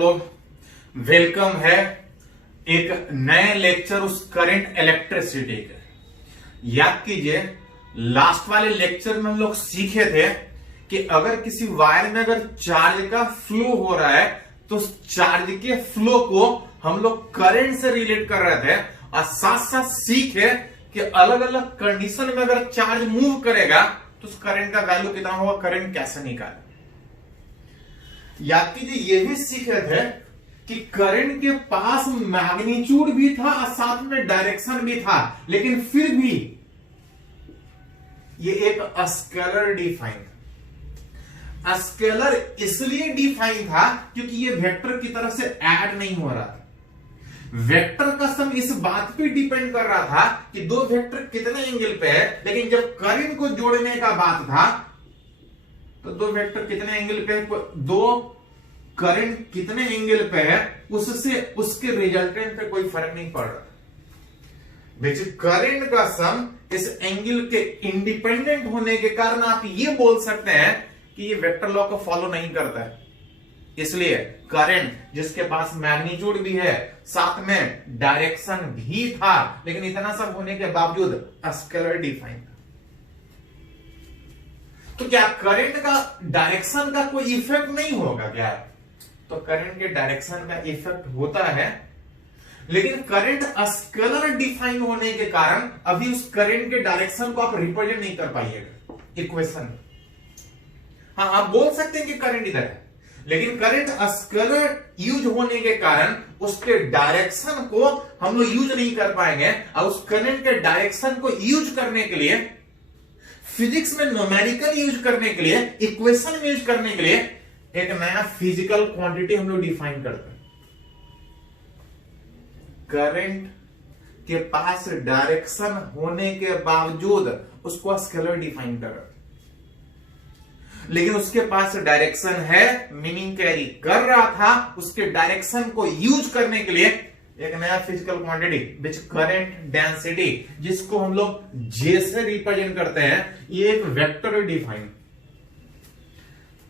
लोग, वेलकम है एक नए लेक्चर उस करंट इलेक्ट्रिसिटी के। याद कीजिए लास्ट वाले लेक्चर में हम लोग सीखे थे कि अगर किसी वायर में अगर चार्ज का फ्लो हो रहा है तो उस चार्ज के फ्लो को हम लोग करंट से रिलेट कर रहे थे और साथ साथ सीखे कि अलग अलग कंडीशन में अगर चार्ज मूव करेगा तो उस करंट का वैल्यू कितना होगा, करंट कैसे निकाले। याद कीजिए ये भी सीखे थे कि करंट के पास मैग्नीट्यूड भी था और साथ में डायरेक्शन भी था, लेकिन फिर भी ये एक स्केलर डिफाइन था। स्केलर इसलिए डिफाइन था क्योंकि ये वेक्टर की तरफ से ऐड नहीं हो रहा था। वेक्टर का सम इस बात पे डिपेंड कर रहा था कि दो वेक्टर कितने एंगल पे है, लेकिन जब करंट को जोड़ने का बात था तो दो वेक्टर कितने एंगल पे है, दो करंट कितने एंगल पे है उससे उसके रिजल्टेंट पे कोई फर्क नहीं पड़ रहा। करंट का सम इस एंगल के इंडिपेंडेंट होने के कारण आप ये बोल सकते हैं कि ये वेक्टर लॉ को फॉलो नहीं करता है। इसलिए करंट जिसके पास मैग्नीट्यूड भी है साथ में डायरेक्शन भी था, लेकिन इतना सब होने के बावजूद स्केलर डिफाइन था। तो क्या करंट का डायरेक्शन का कोई इफेक्ट नहीं होगा क्या? तो करंट के डायरेक्शन का इफेक्ट होता है, लेकिन करंट स्केलर डिफाइन होने के कारण अभी उस करंट के डायरेक्शन को आप रिप्रेजेंट नहीं कर पाइएगा इक्वेशन में। हाँ, आप बोल सकते हैं कि करंट इधर है, लेकिन करंट स्केलर यूज होने के कारण उसके डायरेक्शन को हम लोग यूज नहीं कर पाएंगे। और उस करंट के डायरेक्शन को यूज करने के लिए, फिजिक्स में न्यूमेरिकल यूज करने के लिए, इक्वेशन में यूज करने के लिए एक नया फिजिकल क्वांटिटी हम लोग डिफाइन करते हैं। करंट के पास डायरेक्शन होने के बावजूद उसको स्केलर डिफाइन कर रहे, लेकिन उसके पास डायरेक्शन है, मीनिंग कैरी कर रहा था। उसके डायरेक्शन को यूज करने के लिए एक नया physical quantity which current density, जिसको हम लोग जे से रिप्रेजेंट करते हैं, ये एक वेक्टर डिफाइन।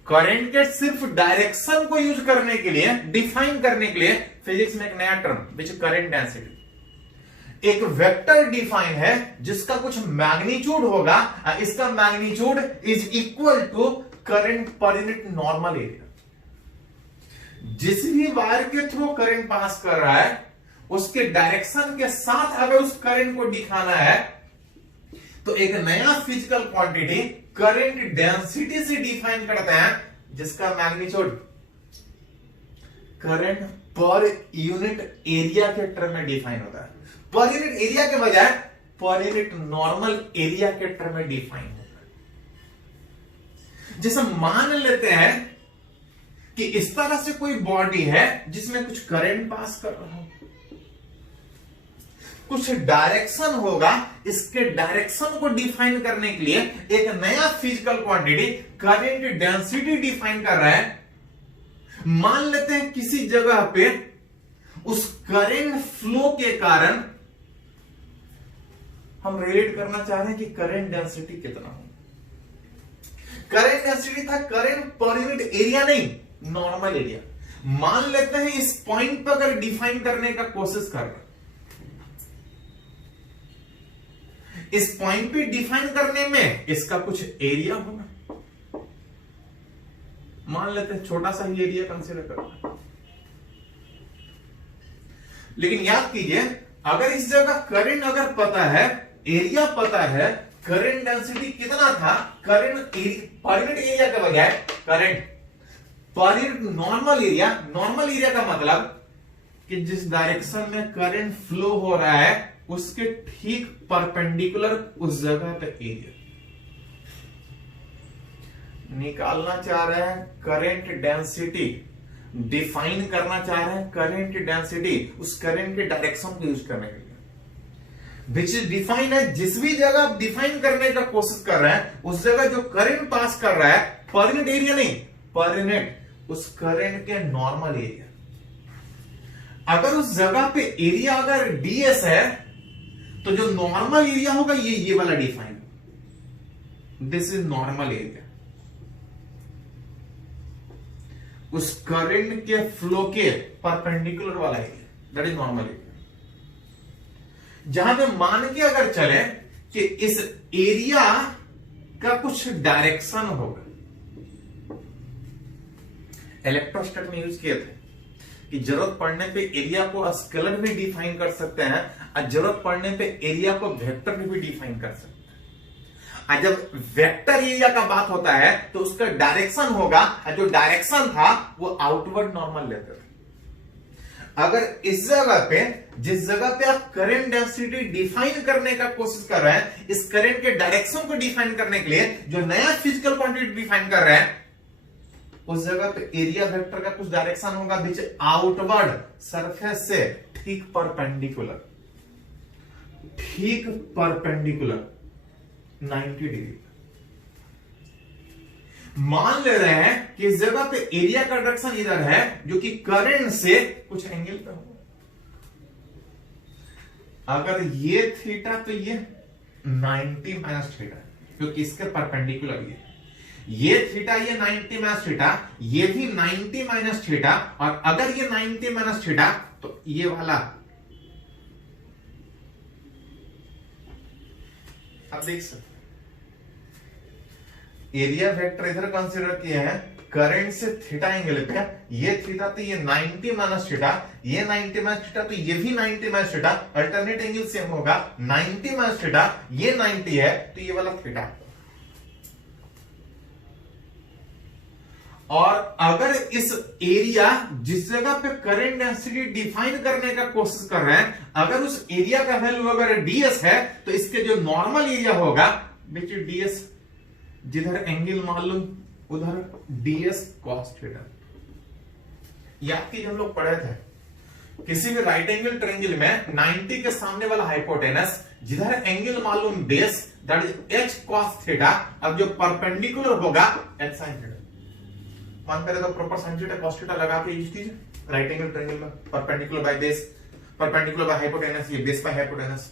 करंट के सिर्फ डायरेक्शन को यूज करने के लिए, डिफाइन करने के लिए फिजिक्स में एक नया टर्म विच करंट डेंसिटी, एक वेक्टर डिफाइन है जिसका कुछ मैग्नीट्यूड होगा। इसका magnitude is equal to current per unit normal area. जिस भी वायर के थ्रू करंट पास कर रहा है उसके डायरेक्शन के साथ अगर उस करंट को दिखाना है तो एक नया फिजिकल क्वांटिटी करंट डेंसिटी से डिफाइन करते हैं, जिसका magnitude current per unit area के टर्म में डिफाइन होता है। पर यूनिट एरिया के बजाय पर यूनिट नॉर्मल एरिया के टर्म में डिफाइन होता है। जैसे मान लेते हैं कि इस तरह से कोई बॉडी है जिसमें कुछ करंट पास कर रहा हो, कुछ डायरेक्शन होगा। इसके डायरेक्शन को डिफाइन करने के लिए एक नया physical quantity current density define कर रहा है। मान लेते हैं किसी जगह पे उस करंट फ्लो के कारण हम रिलेट करना चाह रहे हैं कि करंट डेंसिटी कितना हो। करंट डेंसिटी था करंट पर यूनिट एरिया, नहीं नॉर्मल एरिया। मान लेते हैं इस पॉइंट पर अगर डिफाइन करने का कोशिश कर रहे हैं, इस पॉइंट पे डिफाइन करने में इसका कुछ एरिया होगा। मान लेते हैं छोटा सा ही एरिया कंसीडर करते हैं, लेकिन याद कीजिए अगर इस जगह करंट अगर पता है, एरिया पता है, करंट डेंसिटी कितना था, करंट पर यूनिट एरिया के बजाय current per unit normal area. Normal area का मतलब कि जिस डायरेक्शन में करंट फ्लो हो रहा है उसके ठीक परपेंडिकुलर उस जगह पे एरिया निकालना चाह रहे हैं। करंट डेंसिटी डिफाइन करना चाह रहे हैं, करंट डेंसिटी उस करंट के डायरेक्शन को यूज करने के लिए विच इज डिफाइन है। जिस भी जगह आप डिफाइन करने का कोशिश कर रहे हैं उस जगह जो करंट पास कर रहा है, पर यूनिट एरिया नहीं, पर यूनिट उस करंट के नॉर्मल एरिया। अगर उस जगह पे एरिया अगर डीएस है तो जो नॉर्मल एरिया होगा ये वाला define, this is normal area. उस करंट के फ्लो के परपेंडिकुलर वाला area, that is normal area. जहां पे मान के अगर चले कि इस एरिया का कुछ डायरेक्शन होगा, इलेक्ट्रोस्टैट में यूज किए थे कि जरूरत पड़ने पे एरिया को स्केलर भी डिफाइन कर सकते हैं और जरूरत पड़ने पे एरिया को वेक्टर में भी डिफाइन कर सकते हैं। और जब वेक्टर एरिया का बात होता है तो उसका डायरेक्शन होगा, और जो डायरेक्शन था वो आउटवर्ड नॉर्मल लेते थे। अगर इस जगह पे, जिस जगह पे आप करंट डेंसिटी डिफाइन करने का कोशिश कर रहे हैं, इस करंट के डायरेक्शन को डिफाइन करने के लिए जो नया फिजिकल क्वांटिटी डिफाइन कर रहे हैं, उस जगह पे एरिया वेक्टर का कुछ डायरेक्शन होगा विच आउटवर्ड सरफेस से ठीक परपेंडिकुलर 90 डिग्री। मान ले रहे हैं कि इस जगह पे एरिया का डायरेक्शन इधर है जो कि करंट से कुछ एंगल पे होगा। अगर ये थीटा तो ये 90 माइनस थीटा, क्योंकि इसके परपेंडिकुलर ये थीटा, ये 90 माइनस थीटा, ये भी 90 माइनस थीटा, और अगर ये 90 माइनस थीटा तो ये वाला आप देख सकते हैं एरिया वेक्टर इधर कंसीडर किए हैं करंट से थीटा एंगल पे, ये थीटा तो ये 90 माइनस थीटा, ये 90 माइनस थीटा तो ये भी 90 minus theta, alternate angle same होगा, 90 माइनस थीटा, ये 90 है तो ये वाला थीटा। और अगर इस एरिया जिस जगह पे करंट डेंसिटी डिफाइन करने का कोशिश कर रहे हैं, अगर उस एरिया का वैल्यू अगर डीएस है तो इसके जो नॉर्मल एरिया होगा विच डीएस, जिधर एंगल मालूम उधर डीएस कॉस थीटा। याद कीजिए हम लोग पढ़े थे किसी भी राइट एंगल ट्रायंगल में 90 के सामने वाला हाइपोटेनस, जिधर एंगल मालूम base, that is H cos theta. अब जो परपेंडिकुलर होगा एच साइन थीटा। मान करें तो proper sine theta cos theta लगा के यूज कीजिए राइट एंगल ट्रायंगल में। Perpendicular by base, perpendicular by hypotenuse, ये बेस बाय हाइपोटेनस।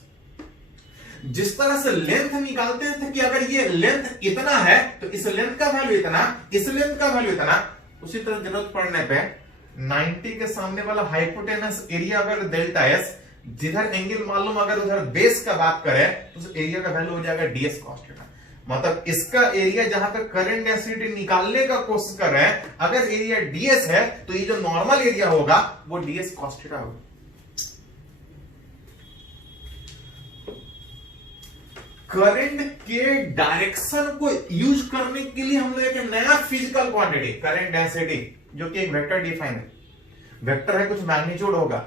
जिस तरह से लेंथ निकालते थे कि अगर ये लेंथ इतना है तो इस लेंथ का वैल्यू इतना, इस लेंथ का वैल्यू इतना, उसी तरह जरूरत पड़ने पे 90 के सामने वाला हाइपोटेनस एरिया अगर डेल्टा एस, जिधर एंगल मालूम अगर उधर बेस का बात करें तो उस एरिया का वैल्यू हो जाएगा डीएस कॉस थीटा। मतलब इसका एरिया जहां पे करंट डेंसिटी निकालने का कोशिश कर रहे हैं, अगर एरिया डीएस है तो ये जो नॉर्मल एरिया होगा वो डीएस कॉस थीटा होगा। करंट के डायरेक्शन को यूज करने के लिए हम लोग एक नया फिजिकल क्वांटिटी करंट डेंसिटी, जो कि एक वेक्टर डिफाइन है, वेक्टर है, कुछ मैग्नीट्यूड होगा।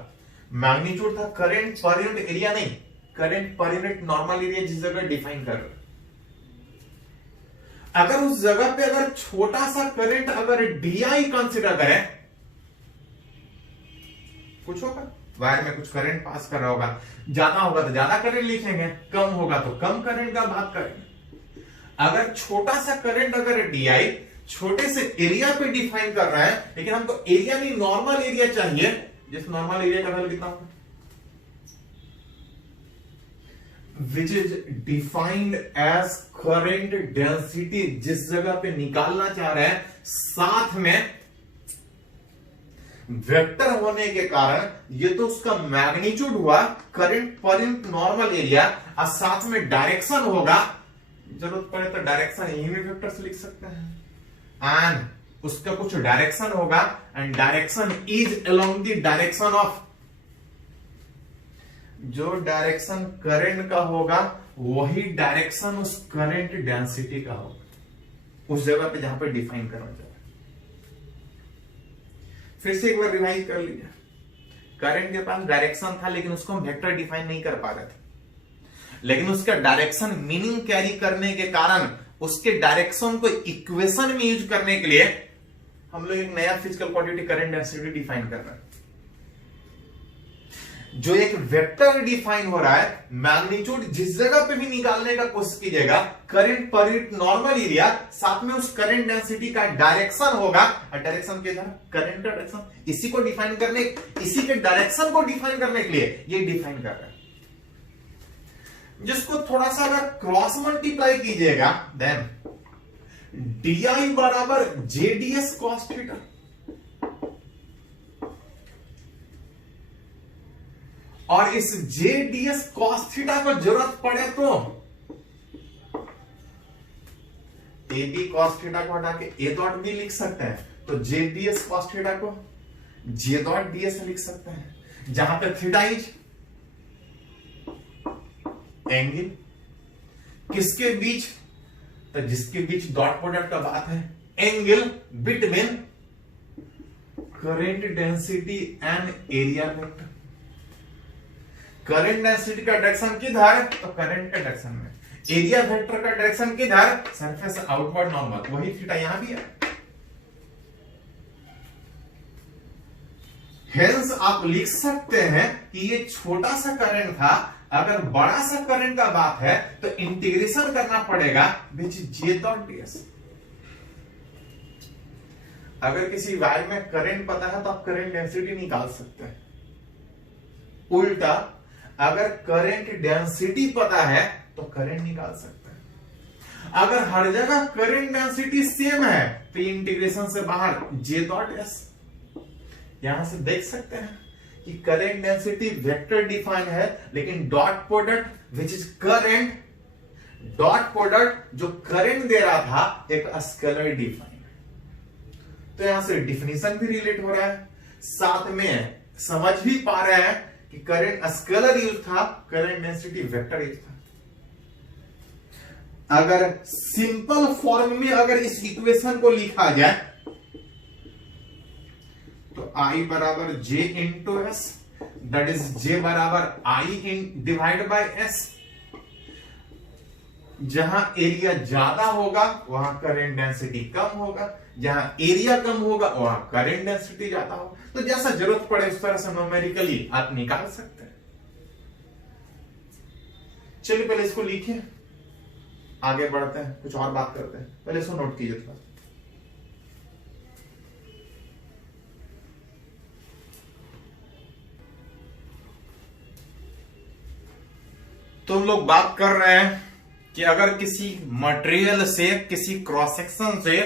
मैग्नीट्यूड था करंट पर यूनिट एरिया, नहीं current per unit normal area जिस जगह डिफाइन कर रहे। अगर उस जगह पे अगर छोटा सा करंट अगर डीआई कंसिडर करें, कुछ होगा वायर में कुछ करंट पास कर रहा होगा, ज्यादा होगा तो ज्यादा करंट लिखेंगे, कम होगा तो कम करंट का बात करेंगे। अगर छोटा सा करंट अगर डीआई छोटे से एरिया पे डिफाइन कर रहा है, लेकिन हमको एरिया नहीं नॉर्मल एरिया चाहिए, जिस नॉर्मल एरिया का वैल्यू कितना होगा which is defined as current density, जिस जगह पे निकालना चाह रहे हैं, साथ में वेक्टर होने के कारण ये तो उसका मैग्नीट्यूड हुआ current per unit normal area, और साथ में डायरेक्शन होगा, जरूरत पड़े तो डायरेक्शन यही में वेक्टर से लिख सकते हैं, एंड उसका कुछ डायरेक्शन होगा, and direction is along the direction of, जो डायरेक्शन करंट का होगा वही डायरेक्शन उस करंट डेंसिटी का होगा उस जगह पे जहां पे डिफाइन करना चाहते हैं। फिर से एक बार रिवाइज कर लीजिए। करंट के पास डायरेक्शन था लेकिन उसको हम वेक्टर डिफाइन नहीं कर पा रहे थे, लेकिन उसका डायरेक्शन मीनिंग कैरी करने के कारण उसके डायरेक्शन को इक्वेशन में यूज करने के लिए हम लोग एक नया physical quantity current density define कर रहे हैं, जो एक वेक्टर डिफाइन हो रहा है। मैग्नीट्यूड जिस जगह पे भी निकालने का कोशिश कीजिएगा, current per unit normal area, साथ में उस करंट डेंसिटी का डायरेक्शन होगा, और डायरेक्शन के करंट का डायरेक्शन, इसी को डिफाइन करने, इसी के डायरेक्शन को डिफाइन करने के लिए ये डिफाइन कर रहा है। जिसको थोड़ा सा अगर क्रॉस मल्टीप्लाई कीजिएगा, देन डी आई बराबर जेडीएस कॉस थीटा, और इस JDS cos थीटा को जरूरत पड़े तो AB cos थीटा को हटा के A डॉट भी लिख सकते हैं, तो JDS cos थीटा को J डॉट DS लिख सकते हैं, जहां पे थीटा इज एंगल किसके बीच, तो जिसके बीच डॉट प्रोडक्ट का बात है, angle between current density and area vector. Current density का डायरेक्शन किधर, तो करंट के डायरेक्शन में, एरिया वेक्टर का डायरेक्शन किधर, सरफेस आउटवर्ड नॉर्मल, वही थीटा यहां भी है। हेंस आप लिख सकते हैं कि ये छोटा सा करंट था, अगर बड़ा सा करंट का बात है तो इंटीग्रेशन करना पड़ेगा विच J डॉट DS। अगर किसी वायर में करंट पता है तो आप करंट डेंसिटी निकाल सकते हैं। उल्टा अगर करंट डेंसिटी पता है तो करंट निकाल सकते हैं। अगर हर जगह करंट डेंसिटी सेम है तो इंटीग्रेशन से बाहर J डॉट S। यहां से देख सकते हैं कि करंट डेंसिटी वेक्टर डिफाइन है, लेकिन dot product which is current, dot product जो करंट दे रहा था एक स्केलर डिफाइन है। तो यहां से डिफिनेशन भी रिलेट हो रहा है, साथ में समझ भी पा रहे हैं कि करंट स्केलर यूज था, करंट डेंसिटी वेक्टर यूज था। अगर सिंपल फॉर्म में अगर इस इक्वेशन को लिखा जाए तो I बराबर J into S, that is J बराबर I in divide by S। जहां एरिया ज्यादा होगा वहां करंट डेंसिटी कम होगा, जहां एरिया कम होगा वहां करंट डेंसिटी ज्यादा होगा। तो जैसा जरूरत पड़े उस तरह से न्यूमेरिकली आप निकाल सकते हैं। चलिए पहले इसको लिखिए, आगे बढ़ते हैं, कुछ और बात करते हैं। पहले इसको नोट कीजिए थोड़ा। तो हम लोग बात कर रहे हैं कि अगर किसी मटेरियल से, किसी क्रॉस सेक्शन से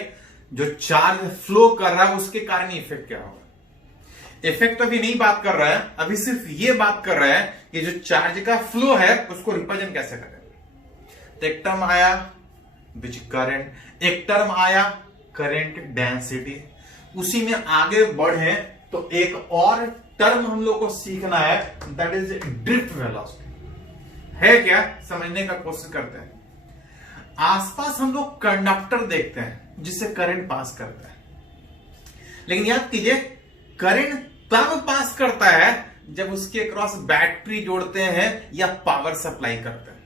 जो चार्ज फ्लो कर रहा है उसके कारण इफेक्ट क्या होगा। इफेक्ट तो अभी नहीं बात कर रहा है, अभी सिर्फ ये बात कर रहा है कि जो चार्ज का फ्लो है उसको रिप्रेजेंट कैसे करें। तो एक टर्म आया विच करंट, एक टर्म आया करंट डेंसिटी। उसी में आगे बढ़े तो एक और टर्म हम लोग को सीखना है, दैट इज ड्रिफ्ट वेलोसिटी। है क्या, समझने का कोशिश करते हैं। आसपास हम लोग कंडक्टर देखते हैं जिससे करंट पास करता है, लेकिन याद कीजिए करंट तब पास करता है जब उसके क्रॉस बैटरी जोड़ते हैं या पावर सप्लाई करते हैं।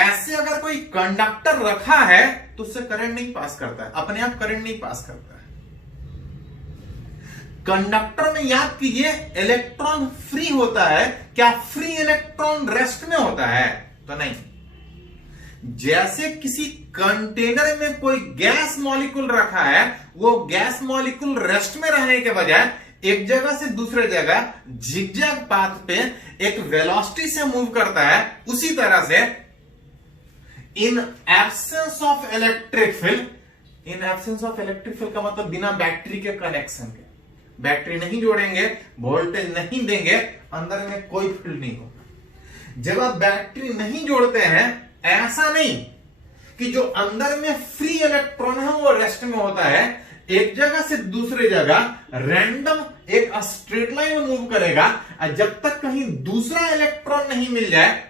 ऐसे अगर कोई कंडक्टर रखा है तो उससे करंट नहीं पास करता है, अपने आप करंट नहीं पास करता है। कंडक्टर में याद कीजिए इलेक्ट्रॉन फ्री होता है, क्या फ्री इलेक्ट्रॉन रेस्ट में होता है, तो नहीं। जैसे किसी कंटेनर में कोई गैस मॉलिक्यूल रखा है, वो गैस मॉलिक्यूल रेस्ट में रहने के बजाय एक जगह से दूसरे जगह जिगजैग पाथ पे एक वेलोसिटी से मूव करता है, उसी तरह से in absence of electric field, in absence of electric field का मतलब बिना बैटरी के कनेक्शन के, बैटरी नहीं जोड़ेंगे, वोल्टेज नहीं देंगे, अंदर में कोई फील्ड नहीं होगा। जब आप बैटरी नहीं जोड़ते हैं, ऐसा नहीं कि जो अंदर में फ्री इलेक्ट्रॉन है वो रेस्ट में होता है, एक जगह से दूसरे जगह रैंडम एक स्ट्रेट लाइन में मूव करेगा, और जब तक कहीं दूसरा इलेक्ट्रॉन नहीं मिल जाए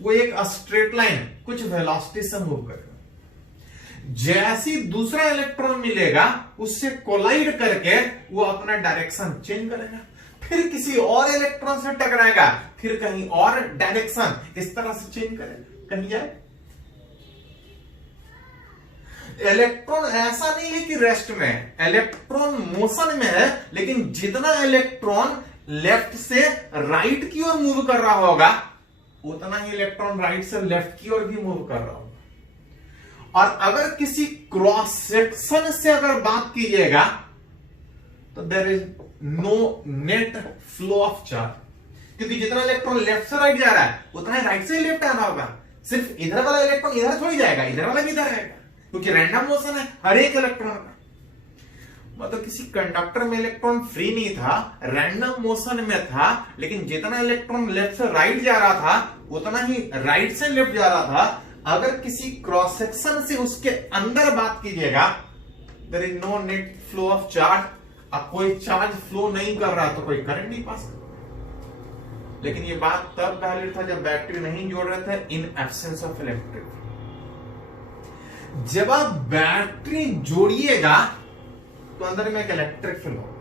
वो एक स्ट्रेट लाइन कुछ वेलोसिटी से मूव करेगा। जैसी दूसरा इलेक्ट्रॉन मिलेगा उससे कोलाइड करके वो अपना डायरेक्शन चेंज करेगा, फिर किसी और इलेक्ट्रॉन से टकराएगा, फिर कहीं और डायरेक्शन इस तरह से चेंज करेगा, कहीं जाए। इलेक्ट्रॉन ऐसा नहीं है कि रेस्ट में है, इलेक्ट्रॉन मोशन में है, लेकिन जितना इलेक्ट्रॉन लेफ्ट से राइट की ओर मूव कर रहा होगा उतना ही इलेक्ट्रॉन राइट से लेफ्ट की ओर भी मूव कर रहा होगा। और अगर किसी क्रॉस सेक्शन से अगर बात कीजिएगा तो there is no net flow of charge, क्योंकि जितना इलेक्ट्रॉन लेफ्ट से राइट जा रहा है उतना ही राइट से लेफ्ट आना होगा। सिर्फ इधर वाला इलेक्ट्रॉन इधर थोड़ी जाएगा, इधर वाला भी इधर आएगा, क्योंकि रैंडम मोशन है हर एक इलेक्ट्रॉन का। मतलब किसी कंडक्टर में इलेक्ट्रॉन फ्री नहीं था, रैंडम मोशन में था, लेकिन जितना इलेक्ट्रॉन लेफ्ट से राइट जा रहा था उतना ही राइट से लेफ्ट जा रहा था। अगर किसी क्रॉस सेक्शन से उसके अंदर बात कीजिएगा, there is no net flow of charge, अब कोई चार्ज फ्लो नहीं कर रहा तो कोई करंट नहीं पास कर। लेकिन ये बात तब वैलिड था जब बैटरी नहीं जोड़ रहे थे, इन एब्सेंस ऑफ इलेक्ट्रिक। जब आप बैटरी जोड़िएगा तो अंदर में एक इलेक्ट्रिक फील्ड होगा।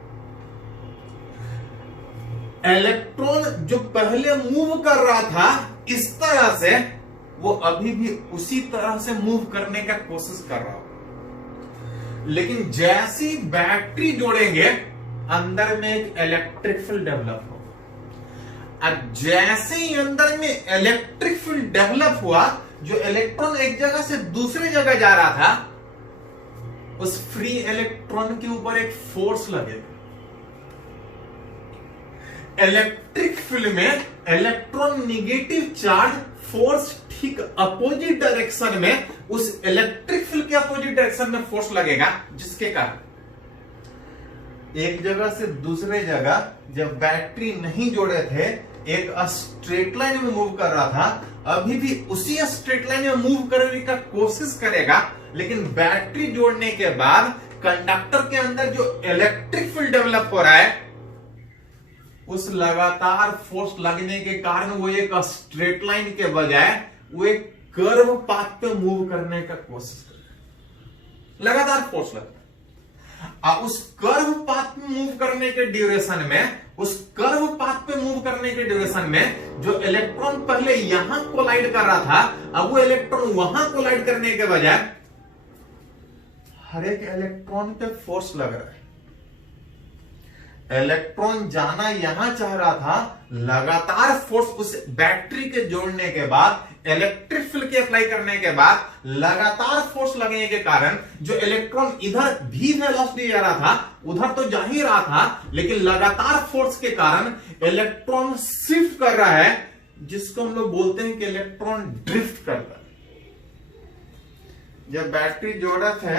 इलेक्ट्रॉन जो पहले मूव कर रहा था इस तरह से, वो अभी भी उसी तरह से मूव करने का कोशिश कर रहा होगा। लेकिन जैसी बैटरी जोड़ेंगे अंदर में एक इलेक्ट्रिक फील्ड डेवलप होगा। अब जैसे ही अंदर में इलेक्ट्रिक फील्ड डेवलप हुआ, जो इलेक्ट्रॉन एक जगह से दूसरी जगह जा रहा था, उस फ्री इलेक्ट्रॉन के ऊपर एक फोर्स लगेगा। इलेक्ट्रिक फील्ड में इलेक्ट्रॉन निगेटिव चार्ज फोर्स ठीक अपोजिट डायरेक्शन में, उस इलेक्ट्रिक फील्ड के अपोजिट डायरेक्शन में फोर्स लगेगा, जिसके कारण एक जगह से दूसरे जगह जब बैटरी नहीं जोड़े थे, एक स्ट्रेट लाइन में मूव कर रहा था, अभी भी उसी स्ट्रेट लाइन में मूव करने का कोशिश करेगा। लेकिन बैटरी जोड़ने के बाद कंडक्टर के अंदर जो इलेक्ट्रिक फील्ड डेवलप हो रहा है, उस लगातार फोर्स लगने के कारण वो एक स्ट्रेट लाइन के बजाय वो एक कर्व पाथ पे मूव करने का कोशिश करता है। लगातार फोर्स लगता है। अब उस कर्व पाथ में मूव करने के ड्यूरेशन में, उस कर्व पाथ पे मूव करने के ड्यूरेशन में जो इलेक्ट्रॉन पहले यहां कोलाइड कर रहा था, अब वो इलेक्ट्रॉन वहां कोलाइड करने के बजाय हर एक इलेक्ट्रॉन पे फोर्स लग रहा है। इलेक्ट्रॉन जाना यहां चाह रहा था, लगातार फोर्स उस बैटरी के जोड़ने के बाद, इलेक्ट्रिक फील्ड के अप्लाई करने के बाद, लगातार फोर्स लगने के कारण जो इलेक्ट्रॉन इधर भी वेलोसिटी जा रहा था, उधर तो जा ही रहा था, लेकिन लगातार फोर्स के कारण इलेक्ट्रॉन शिफ्ट कर रहा है, जिसको हम लोग बोलते हैं कि इलेक्ट्रॉन ड्रिफ्ट करता है। जब बैटरी जोड़े थे,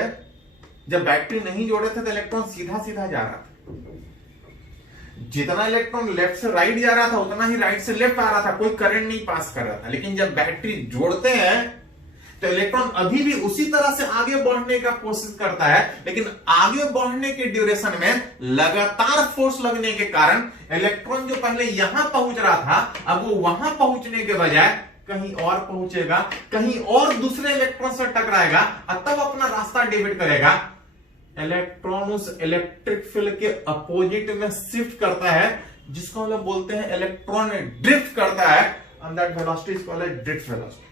जब बैटरी नहीं जोड़े थे तो इलेक्ट्रॉन सीधा सीधा जा रहा था। जितना इलेक्ट्रॉन लेफ्ट से राइट जा रहा था उतना ही राइट से लेफ्ट आ रहा था, कोई करंट नहीं पास कर रहा था। लेकिन जब बैटरी जोड़ते हैं तो इलेक्ट्रॉन अभी भी उसी तरह से आगे बढ़ने का कोशिश करता है, लेकिन आगे बढ़ने के ड्यूरेशन में लगातार फोर्स लगने के कारण इलेक्ट्रॉन जो पहले यहां पहुंच रहा था, अब वो वहां पहुंचने के बजाय कहीं और पहुंचेगा, कहीं और दूसरे इलेक्ट्रॉन से टकराएगा और तब अपना रास्ता डिवाइड करेगा। इलेक्ट्रॉन उस इलेक्ट्रिक फील्ड के अपोजिट में शिफ्ट करता है, जिसको हम लोग बोलते हैं इलेक्ट्रॉन ड्रिफ्ट करता है, and that velocity is called as drift velocity.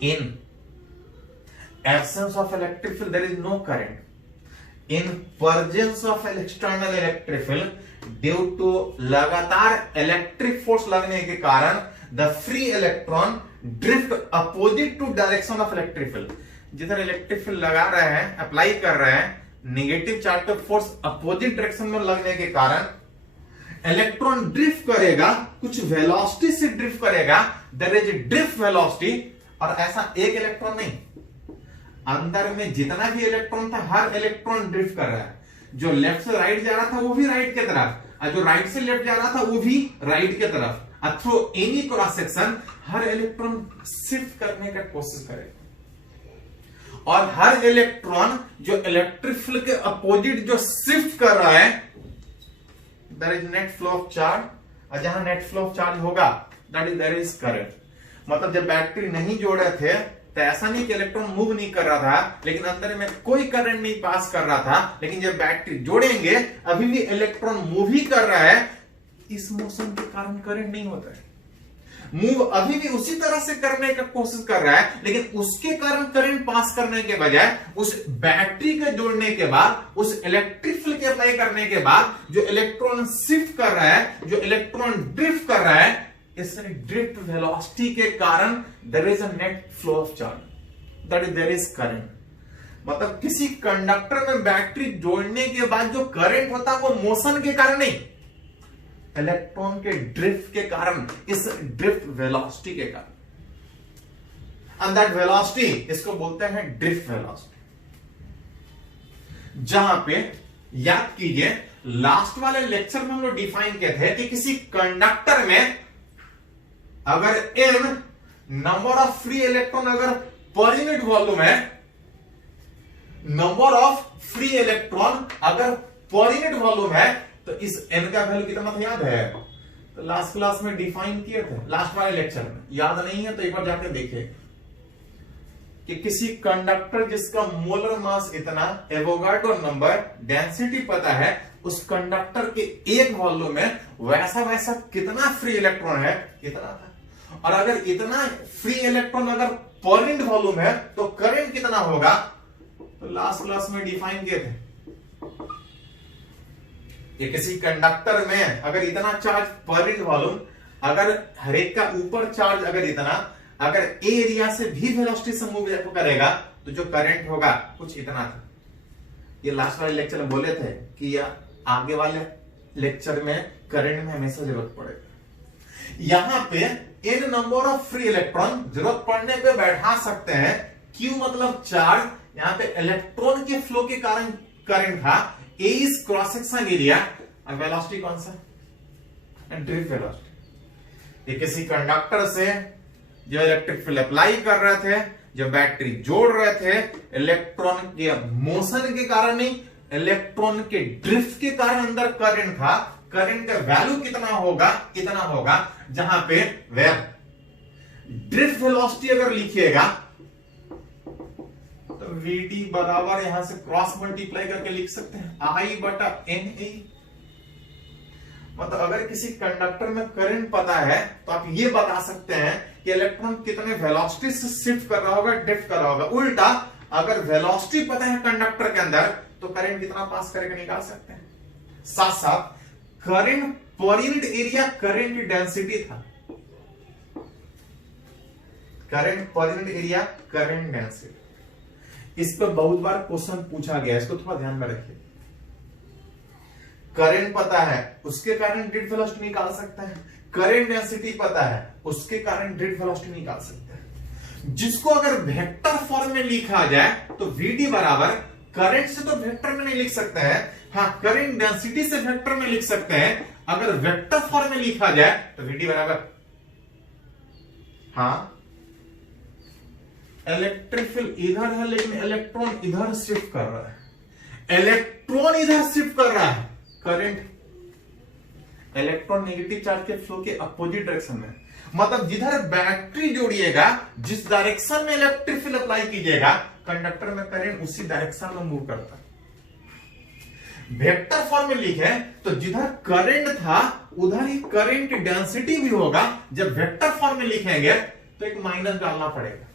In absence of electric field, there is no current. In presence of external electric field, due to लगातार इलेक्ट्रिक फोर्स लगने के कारण the free electron drift opposite to direction of electric field. जिधर electric field लगा रहे हैं, apply कर रहे हैं, नेगेटिव चार्ज पे फोर्स अपोजिट डायरेक्शन में लगने के कारण इलेक्ट्रॉन ड्रिफ्ट करेगा, कुछ वेलोसिटी से ड्रिफ्ट करेगा, देयर इज ड्रिफ्ट वेलोसिटी। और ऐसा एक इलेक्ट्रॉन नहीं, अंदर में जितना भी इलेक्ट्रॉन था हर इलेक्ट्रॉन ड्रिफ्ट कर रहा है। जो लेफ्ट से राइट जा रहा था वो भी राइट की तरफ, और जो राइट से लेफ्ट जा रहा था वो भी राइट की तरफ। थ्रू एनी क्रॉस सेक्शन हर इलेक्ट्रॉन शिफ्ट करने का कोशिश करेगा, और हर इलेक्ट्रॉन जो इलेक्ट्रिक फील्ड के अपोजिट जो शिफ्ट कर रहा है, there is net flow of charge, और जहां नेट फ्लो ऑफ चार्ज होगा that is there is current. मतलब जब बैटरी नहीं जोड़े थे तो ऐसा नहीं कि इलेक्ट्रॉन मूव नहीं कर रहा था, लेकिन अंदर में कोई करंट नहीं पास कर रहा था। लेकिन जब बैटरी जोड़ेंगे अभी भी इलेक्ट्रॉन मूव ही कर रहा है, इस मोशन के कारण करंट नहीं होता है। मूव अभी भी उसी तरह से करने का कोशिश कर रहा है, लेकिन उसके कारण करंट पास करने के बजाय उस बैटरी के जोड़ने के बाद, उस इलेक्ट्रिक फील्ड के अप्लाई करने के बाद जो इलेक्ट्रॉन शिफ्ट कर रहा है, जो इलेक्ट्रॉन ड्रिफ्ट कर रहा है, इस ड्रिफ्ट वेलोसिटी के कारण there is a net flow of charge, that is there is current. मतलब किसी कंडक्टर में बैटरी जोड़ने के बाद जो करंट होता है वो मोशन के कारण नहीं, इलेक्ट्रॉन के ड्रिफ्ट के कारण, इस ड्रिफ्ट वेलोसिटी के कारण। एंड दैट वेलोसिटी इसको बोलते हैं ड्रिफ्ट वेलोसिटी। जहां पे याद कीजिए लास्ट वाले लेक्चर में हम लोग डिफाइन किए थे कि किसी कंडक्टर में अगर n number of free electron अगर पर यूनिट वॉल्यूम है, नंबर ऑफ फ्री इलेक्ट्रॉन अगर पर यूनिट वॉल्यूम है, तो इस n का वैल्यू कितना था याद है? तो लास्ट क्लास में डिफाइन किए थे, लास्ट वाले लेक्चर में। याद नहीं है तो एक बार जाकर देखिए कि किसी कंडक्टर जिसका मोलर मास इतना, एवोगाड्रो नंबर, डेंसिटी पता है, उस कंडक्टर के एक वॉल्यूम में वैसा वैसा कितना फ्री इलेक्ट्रॉन है, इतना था। और अगर इतना फ्री इलेक्ट्रॉन अगर पर यूनिट वॉल्यूम है तो करंट कितना होगा? तो लास्ट क्लास में डिफाइन किए थे कि किसी कंडक्टर में अगर इतना चार्ज पर यूनिट वॉल्यूम, अगर हर एक का ऊपर चार्ज अगर इतना, अगर ए एरिया से भी वेलोसिटी से मूव करेगा तो जो करंट होगा कुछ इतना था। ये लास्ट वाले लेक्चर में बोले थे कि या आगे वाले लेक्चर में करंट में हमेशा जरूरत पड़ेगा। यहां पे n number of free electron जरूरत पड़ने पे बैठा सकते हैं। Q मतलब चार्ज, यहां पे इलेक्ट्रॉन के फ्लो के कारण करंट था। A is cross section area और वेलोसिटी कौन सा? Drift velocity. ये किसी कंडक्टर से जो इलेक्ट्रिक फील्ड अप्लाई कर रहे थे, जो बैटरी जोड़ रहे थे, इलेक्ट्रॉन के मोशन के कारण नहीं, इलेक्ट्रॉन के ड्रिफ्ट के कारण अंदर करंट था। करंट का वैल्यू कितना होगा? इतना होगा। जहां पे ड्रिफ्ट वेलोसिटी अगर लिखिएगा तो Vd बराबर यहां से क्रॉस मल्टीप्लाई करके लिख सकते हैं I बटा Na। मतलब अगर किसी कंडक्टर में करंट पता है तो आप ये बता सकते हैं कि इलेक्ट्रॉन कितने वेलोसिटी से शिफ्ट कर रहा होगा, ड्रिफ्ट कर रहा होगा। उल्टा अगर वेलोसिटी पता है कंडक्टर के अंदर तो करंट कितना पास करेगा निकाल सकते हैं। साथ साथ current per unit area current की डेंसिटी था। Current per unit area current density, इस पर बहुत बार क्वेश्चन पूछा गया, इसको थोड़ा ध्यान में रखिए। करंट पता है उसके कारण ड्रिफ्ट वेलोसिटी निकाल सकते हैं, करंट डेंसिटी पता है उसके कारण ड्रिफ्ट वेलोसिटी निकाल सकते हैं। जिसको अगर वेक्टर फॉर्म में लिखा जाए तो Vd बराबर, करंट से तो वेक्टर में नहीं लिख सकते हैं, हाँ करंट डेंसिटी से वेक्टर में लिख सकते हैं। अगर वेक्टर फॉर्म में लिखा जाए तो Vd बराबर, हाँ इलेक्ट्रिक फील्ड इधर है लेकिन इलेक्ट्रॉन इधर शिफ्ट कर रहा है, इलेक्ट्रॉन इधर शिफ्ट कर रहा है। करंट इलेक्ट्रॉन नेगेटिव चार्ज के फ्लो के अपोजिट डायरेक्शन में, मतलब जिधर बैटरी जोड़िएगा, जिस डायरेक्शन में इलेक्ट्रिक फील्ड अप्लाई कीजिएगा, कंडक्टर में करंट उसी डायरेक्शन में मूव करता है। वेक्टर फॉर्म में लिखे तो जिधर करंट था उधर ही करंट की डेंसिटी भी होगा। जब वेक्टर फॉर्म में लिखेंगे तो एक माइनस डालना पड़ेगा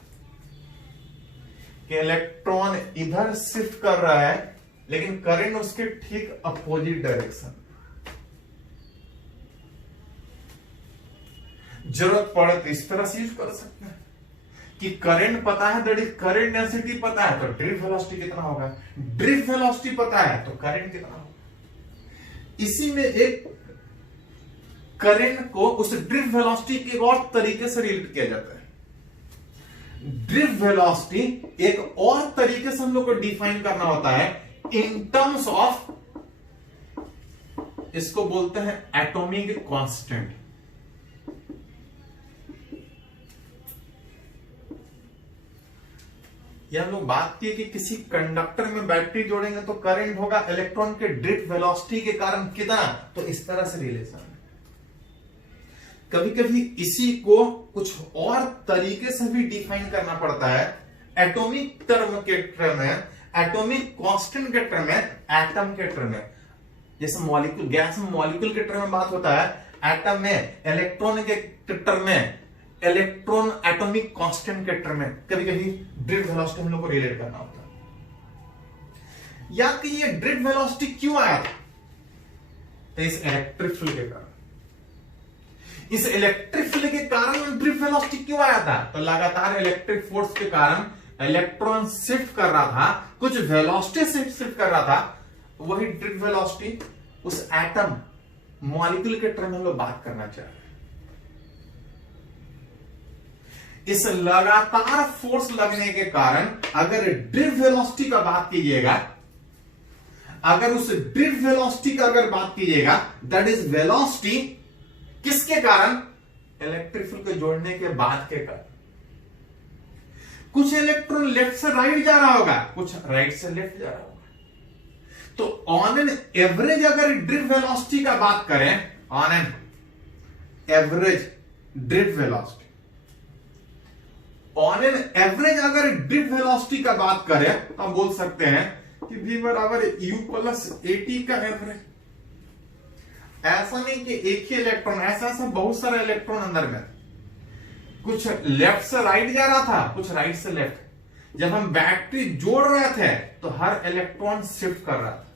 कि इलेक्ट्रॉन इधर शिफ्ट कर रहा है लेकिन करंट उसके ठीक अपोजिट डायरेक्शन। जरूरत पड़े तो इस तरह से यूज कर सकते हैं कि करंट पता है, करंट डेंसिटी पता है तो ड्रिफ्ट वेलोसिटी कितना होगा, ड्रिफ्ट वेलोसिटी पता है तो करंट कितना होगा। इसी में एक करंट को उस ड्रिफ्ट वेलोसिटी के और तरीके से रिलेट किया जाता है। ड्रिफ्ट वेलोसिटी एक और तरीके से हम लोग को डिफाइन करना होता है इन टर्म्स ऑफ, इसको बोलते हैं एटॉमिक कांस्टेंट। यह हम लोग बात की कि किसी कंडक्टर में बैटरी जोड़ेंगे तो करंट होगा इलेक्ट्रॉन के ड्रिफ्ट वेलोसिटी के कारण कितना, तो इस तरह से रिलेशन है। कभी कभी इसी को कुछ और तरीके से भी डिफाइन करना पड़ता है, एटॉमिक टर्म के टर्म में, एटॉमिक कांस्टेंट के टर्म में, एटम के टर्म में। जैसे मॉलिक्यूल, गैस में मॉलिक्यूल के टर्म में बात होता है, एटम में इलेक्ट्रॉन के टर्म में, इलेक्ट्रॉन एटॉमिक कांस्टेंट के टर्म में कभी कभी ड्रिफ्ट वेलोसिटी हम लोग को रिलेट करना होता है। या कि ये ड्रिफ्ट वेलोसिटी क्यों आया था, तो इस इलेक्ट्रिक फील्ड के कारण। इस इलेक्ट्रिक फील्ड के कारण ड्रिफ्ट वेलोसिटी क्यों आया था, तो लगातार इलेक्ट्रिक फोर्स के कारण इलेक्ट्रॉन शिफ्ट कर रहा था, कुछ वेलोसिटी से शिफ्ट कर रहा था, वही ड्रिफ्ट वेलोसिटी उस एटम मॉलिक्यूल के टर्म में हम लोग बात करना चाह रहे हैं। इस लगातार फोर्स लगने के कारण अगर ड्रिफ्ट वेलोसिटी का बात कीजिएगा अगर उस ड्रिफ्ट वेलोसिटी का अगर बात कीजिएगा, दैट इज वेलोसिटी किसके कारण? इलेक्ट्रिक फील्ड को जोड़ने के बाद के कारण। कुछ इलेक्ट्रॉन लेफ्ट से राइट जा रहा होगा, कुछ राइट से लेफ्ट जा रहा होगा। तो ऑन एन एवरेज अगर ड्रिफ्ट वेलोसिटी का बात करें, on an average drift velocity, on an average अगर ड्रिफ्ट वेलोसिटी का बात करें तो हम बोल सकते हैं कि v बराबर u प्लस at का एवरेज। ऐसा नहीं कि एक ही इलेक्ट्रॉन, ऐसा बहुत सारे इलेक्ट्रॉन अंदर में, कुछ लेफ्ट से राइट जा रहा था, कुछ राइट से लेफ्ट। जब हम बैटरी जोड़ रहे थे तो हर इलेक्ट्रॉन शिफ्ट कर रहा था,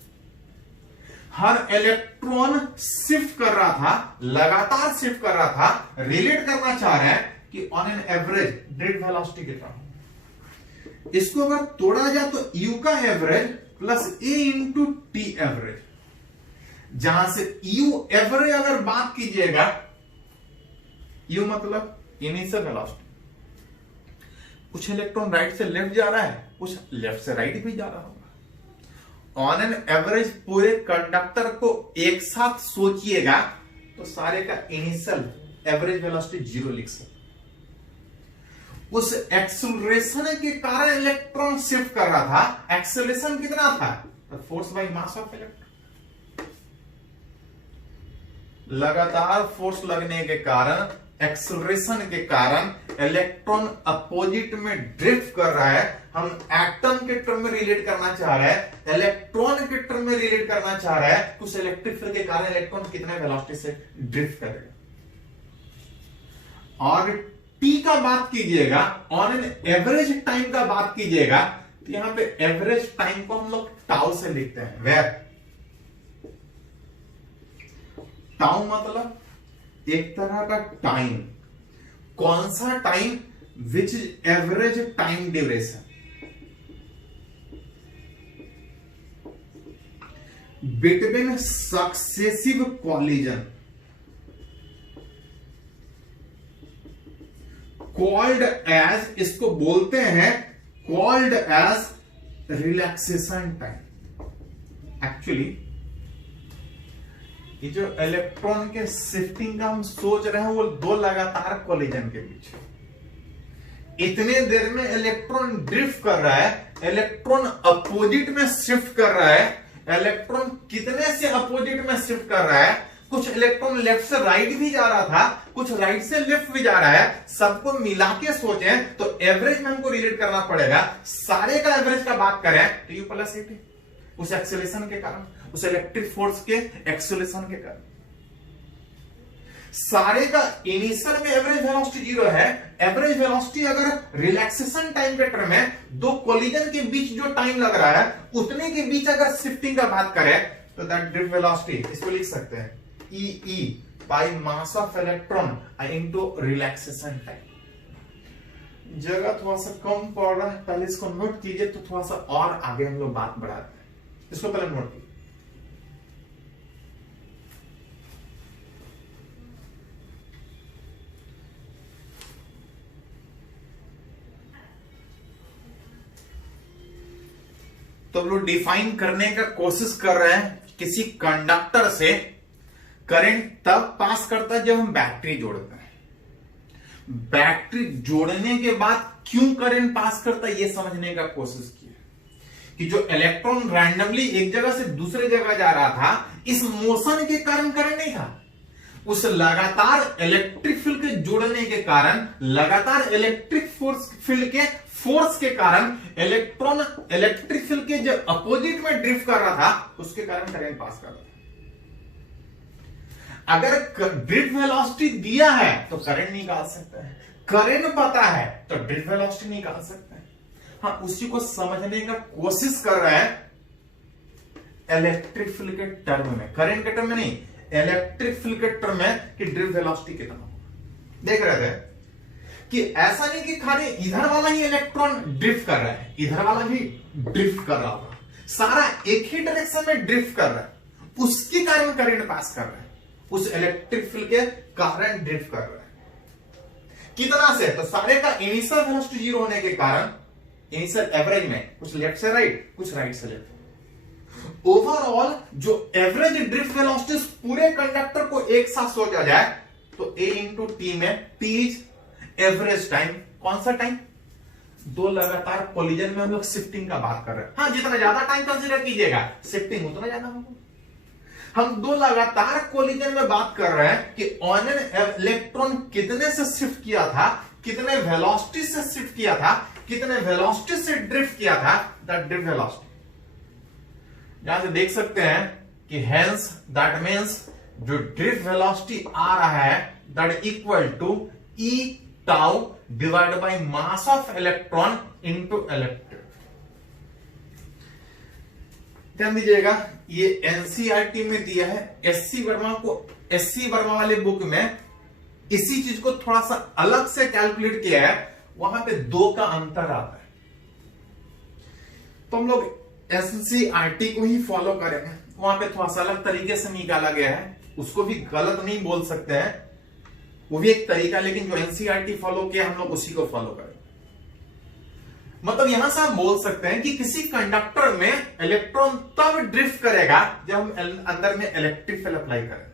हर इलेक्ट्रॉन शिफ्ट कर रहा था, लगातार शिफ्ट कर रहा था। रिलेट करना चाह रहे हैं कि on an average drift velocity कितना। इसको अगर तोड़ा जाए तो u का average plus a into T average, जहां से u एवरेज अगर बात कीजिएगा, u मतलब इनिशियल वेलोसिटी, कुछ इलेक्ट्रॉन राइट से लेफ्ट जा रहा है, कुछ लेफ्ट से राइट भी जा रहा होगा। ऑन एन एवरेज पूरे कंडक्टर को एक साथ सोचिएगा तो सारे का इनिशियल एवरेज वेलोसिटी 0 लिख सकते। उस एक्सेलरेशन के कारण इलेक्ट्रॉन शिफ्ट कर रहा था। एक्सेलरेशन कितना था? Force by mass of electron. लगातार फोर्स लगने के कारण, एक्सेलरेशन के कारण इलेक्ट्रॉन अपोजिट में ड्रिफ्ट कर रहा है। हम एटम के टर्म में रिलेट करना चाह रहे हैं, इलेक्ट्रॉन के टर्म में रिलेट करना चाह रहे हैं। उस इलेक्ट्रिक फील्ड के कारण इलेक्ट्रॉन कितने वेलोसिटी से ड्रिफ्ट करेगा। और टी का बात कीजिएगा, ऑन एन एवरेज टाइम का बात कीजिएगा, तो यहां पे एवरेज टाइम को हम लोग टाउ से लिखते हैं। वेर टाउ मतलब एक तरह का टाइम। कौन सा time? Which is average time duration between successive collision, called as, इसको बोलते हैं called as relaxation time. Actually ये जो इलेक्ट्रॉन के शिफ्टिंग का हम सोच रहे हैं वो दो लगातार कॉलिजन के बीच, इतने देर में इलेक्ट्रॉन ड्रिफ्ट कर रहा है, इलेक्ट्रॉन अपोजिट में शिफ्ट कर रहा है। इलेक्ट्रॉन कितने से अपोजिट में शिफ्ट कर रहा है? कुछ इलेक्ट्रॉन लेफ्ट से राइट भी जा रहा था, कुछ राइट से लेफ्ट भी जा रहा है। सबको मिला के सोचें तो एवरेज में हमको रिलेट करना पड़ेगा। सारे का एवरेज का बात करें तो यू प्लस एटी, उस एक्सेलरेशन के कारण, उस इलेक्ट्रिक फोर्स के एक्सेलरेशन के कारण। सारे का इनिशियल में एवरेज वेलोसिटी 0 है। एवरेज वेलोसिटी अगर रिलैक्सेशन टाइम के टर्म में दो कोलिजन के बीच जो टाइम लग रहा है उतने के बीच अगर शिफ्टिंग का बात करें तो दैट ड्रिफ्ट वेलोसिटी, इसको लिख सकते हैं E bye mass of electron into relaxation time. जगह थोड़ा सा कम पड़ रहा है, पहले इसको नोट कीजिए तो थोड़ा सा और आगे हम लोग बात बढ़ाते हैं। इसको पहले नोट कीजिए। तो हम लोग डिफाइन करने का कोशिश कर रहे हैं किसी कंडक्टर से करंट तब पास करता है जब हम बैटरी जोड़ते हैं। बैटरी जोड़ने के बाद क्यों करंट पास करता है ये समझने का कोशिश किया कि जो इलेक्ट्रॉन रैंडमली एक जगह से दूसरे जगह जा रहा था, इस मोशन के कारण करंट नहीं था। उस लगातार इलेक्ट्रिक फील्ड के जोड़ने के कारण, लगातार इलेक्ट्रिक फील्ड के फोर्स के कारण इलेक्ट्रॉन इलेक्ट्रिक फील्ड के जो अपोजिट में ड्रिफ्ट कर रहा था उसके कारण करंट पास कर रहा था। अगर ड्रिफ्ट वेलोसिटी दिया है तो करंट निकाल सकता है, करंट पता है तो ड्रिफ्ट वेलोसिटी निकाल सकता है। हाँ, उसी को समझने का कोशिश कर रहा है इलेक्ट्रिक फील्ड के टर्म में, करंट के टर्म में नहीं, इलेक्ट्रिक फील्ड के टर्म में कि ड्रिफ्ट वेलोसिटी कितना होगा। देख रहे थे कि ऐसा नहीं कि खाली इधर वाला ही इलेक्ट्रॉन ड्रिफ्ट कर रहा है, इधर वाला भी ड्रिफ्ट कर रहा होगा, सारा एक ही डायरेक्शन में ड्रिफ्ट कर रहा है, उसके कारण करंट पास कर रहा है, उस इलेक्ट्रिक फील्ड के कारण ड्रिफ्ट कर रहा है। कितना से? तो सारे का इनिशियल वेलोसिटी 0 होने के कारण, इनिशियल एवरेज में कुछ लेफ्ट से राइट, कुछ राइट से लेफ्ट, ओवरऑल जो एवरेज ड्रिफ्ट वेलोसिटी पूरे कंडक्टर को एक साथ सोचा जाए तो A इंटू टी में T इज एवरेज टाइम। कौन सा टाइम? दो लगातार कोलिजन में हम लोग शिफ्टिंग का बात कर रहे हैं। हाँ, जितना ज्यादा टाइम कंसीडर कीजिएगा शिफ्टिंग उतना ज्यादा होगा। हम दो लगातार कोलिजन में बात कर रहे हैं कि ऑन एन इलेक्ट्रॉन कितने से शिफ्ट किया था, कितने वेलोसिटी से शिफ्ट किया था, कितने वेलोसिटी से ड्रिफ्ट किया था, दैट ड्रिफ्ट वेलोसिटी। यहां से देख सकते हैं कि हेंस दैट मींस जो ड्रिफ्ट वेलोसिटी आ रहा है that equal to e tau divide by mass of electron into electric. ध्यान दीजिएगा, ये एनसीईआरटी में दिया है। एससी वर्मा वाले बुक में इसी चीज को थोड़ा सा अलग से कैलकुलेट किया है, वहां पे दो का अंतर आता है। तो हम लोग एनसीईआरटी को ही फॉलो करेंगे, वहां पे थोड़ा सा अलग तरीके से निकाला गया है। उसको भी गलत नहीं बोल सकते हैं, वो भी एक तरीका, लेकिन जो एनसीईआरटी फॉलो किया हम लोग उसी को फॉलो करें। मतलब यहां से हम बोल सकते हैं कि किसी कंडक्टर में इलेक्ट्रॉन तब ड्रिफ्ट करेगा जब हम अंदर में इलेक्ट्रिक फील्ड अप्लाई करें।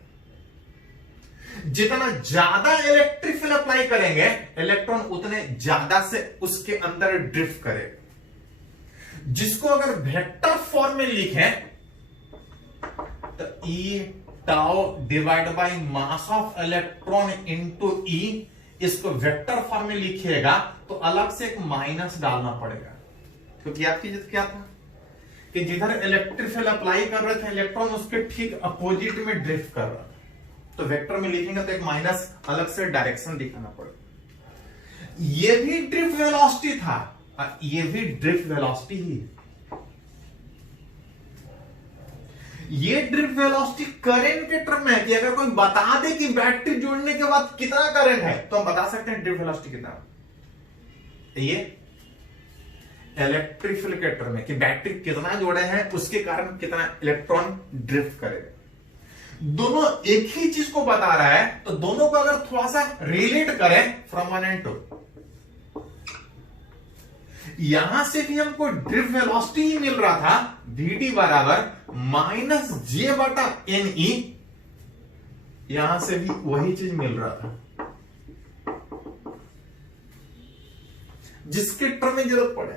जितना ज्यादा इलेक्ट्रिक फील्ड अप्लाई करेंगे इलेक्ट्रॉन उतने ज्यादा से उसके अंदर ड्रिफ्ट करेगा। जिसको अगर वेक्टर फॉर्म में लिखें तो e tau divide by mass of electron into e, इसको वेक्टर फॉर्म में लिखिएगा तो अलग से एक माइनस डालना पड़ेगा, क्योंकि आपकी चीज क्या था कि जिधर इलेक्ट्रिक फील्ड अप्लाई कर रहे थे इलेक्ट्रॉन उसके ठीक अपोजिट में ड्रिफ्ट कर रहा था, तो वेक्टर में लिखेंगे तो एक माइनस अलग से डायरेक्शन दिखाना पड़ेगा। ये भी ड्रिफ्ट वेलोसिटी था, ये भी ड्रिफ्ट वेलोसिटी ही। ये ड्रिफ्ट वेलोसिटी करंट के टर्म में है कि अगर कोई बता दे कि बैटरी जोड़ने के बाद कितना करंट है तो हम बता सकते हैं ड्रिफ्ट वेलोसिटी कितना है। ये इलेक्ट्रिक फील्ड के टर्म में कि बैटरी कितना जोड़े हैं उसके कारण कितना इलेक्ट्रॉन ड्रिफ्ट करेगा। दोनों एक ही चीज को बता रहा है, तो दोनों को अगर थोड़ा सा रिलेट करें फ्रॉम 1 and 2, यहां से भी हमको ड्रिफ्ट वेलोसिटी ही मिल रहा था, वीडी बराबर माइनस जे बटा एन ई, यहां से भी वही चीज मिल रहा था। जिसके टर्म में जरूरत पड़े,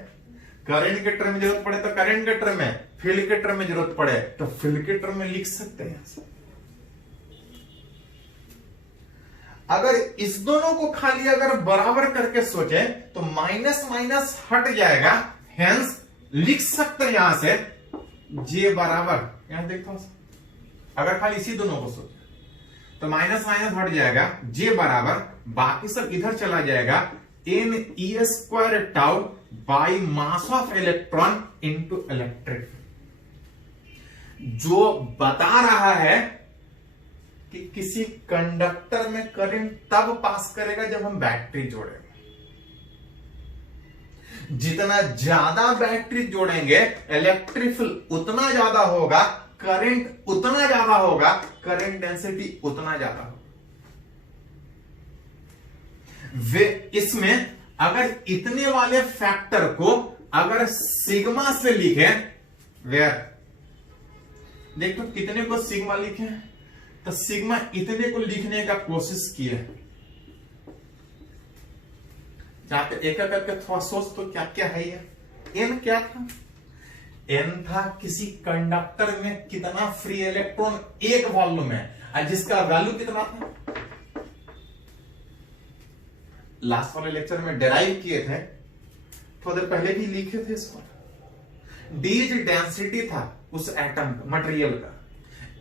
करंट के टर्म में जरूरत पड़े तो करंट के टर्म में, फील्ड के टर्म में जरूरत पड़े तो फील्ड के टर्म में लिख सकते हैं। अगर इस दोनों को खाली अगर बराबर करके सोचे तो माइनस माइनस हट जाएगा, हेंस लिख सकते हैं यहां से जे बराबर, यहां देखता हूं, अगर खाली इसी दोनों को सोचे तो माइनस माइनस हट जाएगा, जे बराबर बाकी सब इधर चला जाएगा, n e square tau by mass of electron into electric. जो बता रहा है कि किसी कंडक्टर में करंट तब पास करेगा जब हम बैटरी जोड़ेंगे। जितना ज्यादा बैटरी जोड़ेंगे इलेक्ट्रिक फील्ड उतना ज्यादा होगा, करंट उतना ज्यादा होगा, करंट डेंसिटी उतना ज्यादा होगा। वे इसमें अगर इतने वाले फैक्टर को अगर सिग्मा से लिखें, वेयर देखो कितने को सिग्मा लिखें, तो सिग्मा इतने को लिखने का कोशिश किए, जहां पे एक एक करके थोड़ा सोच तो क्या क्या है ये। एन क्या था? एन था किसी कंडक्टर में कितना फ्री इलेक्ट्रॉन एक वॉल्यूम है, और जिसका वैल्यू कितना था लास्ट वाले लेक्चर में डेराइव किए थे, थोड़ी देर पहले भी लिखे थे इसको। डी डेंसिटी था उस एटम का, मटेरियल का।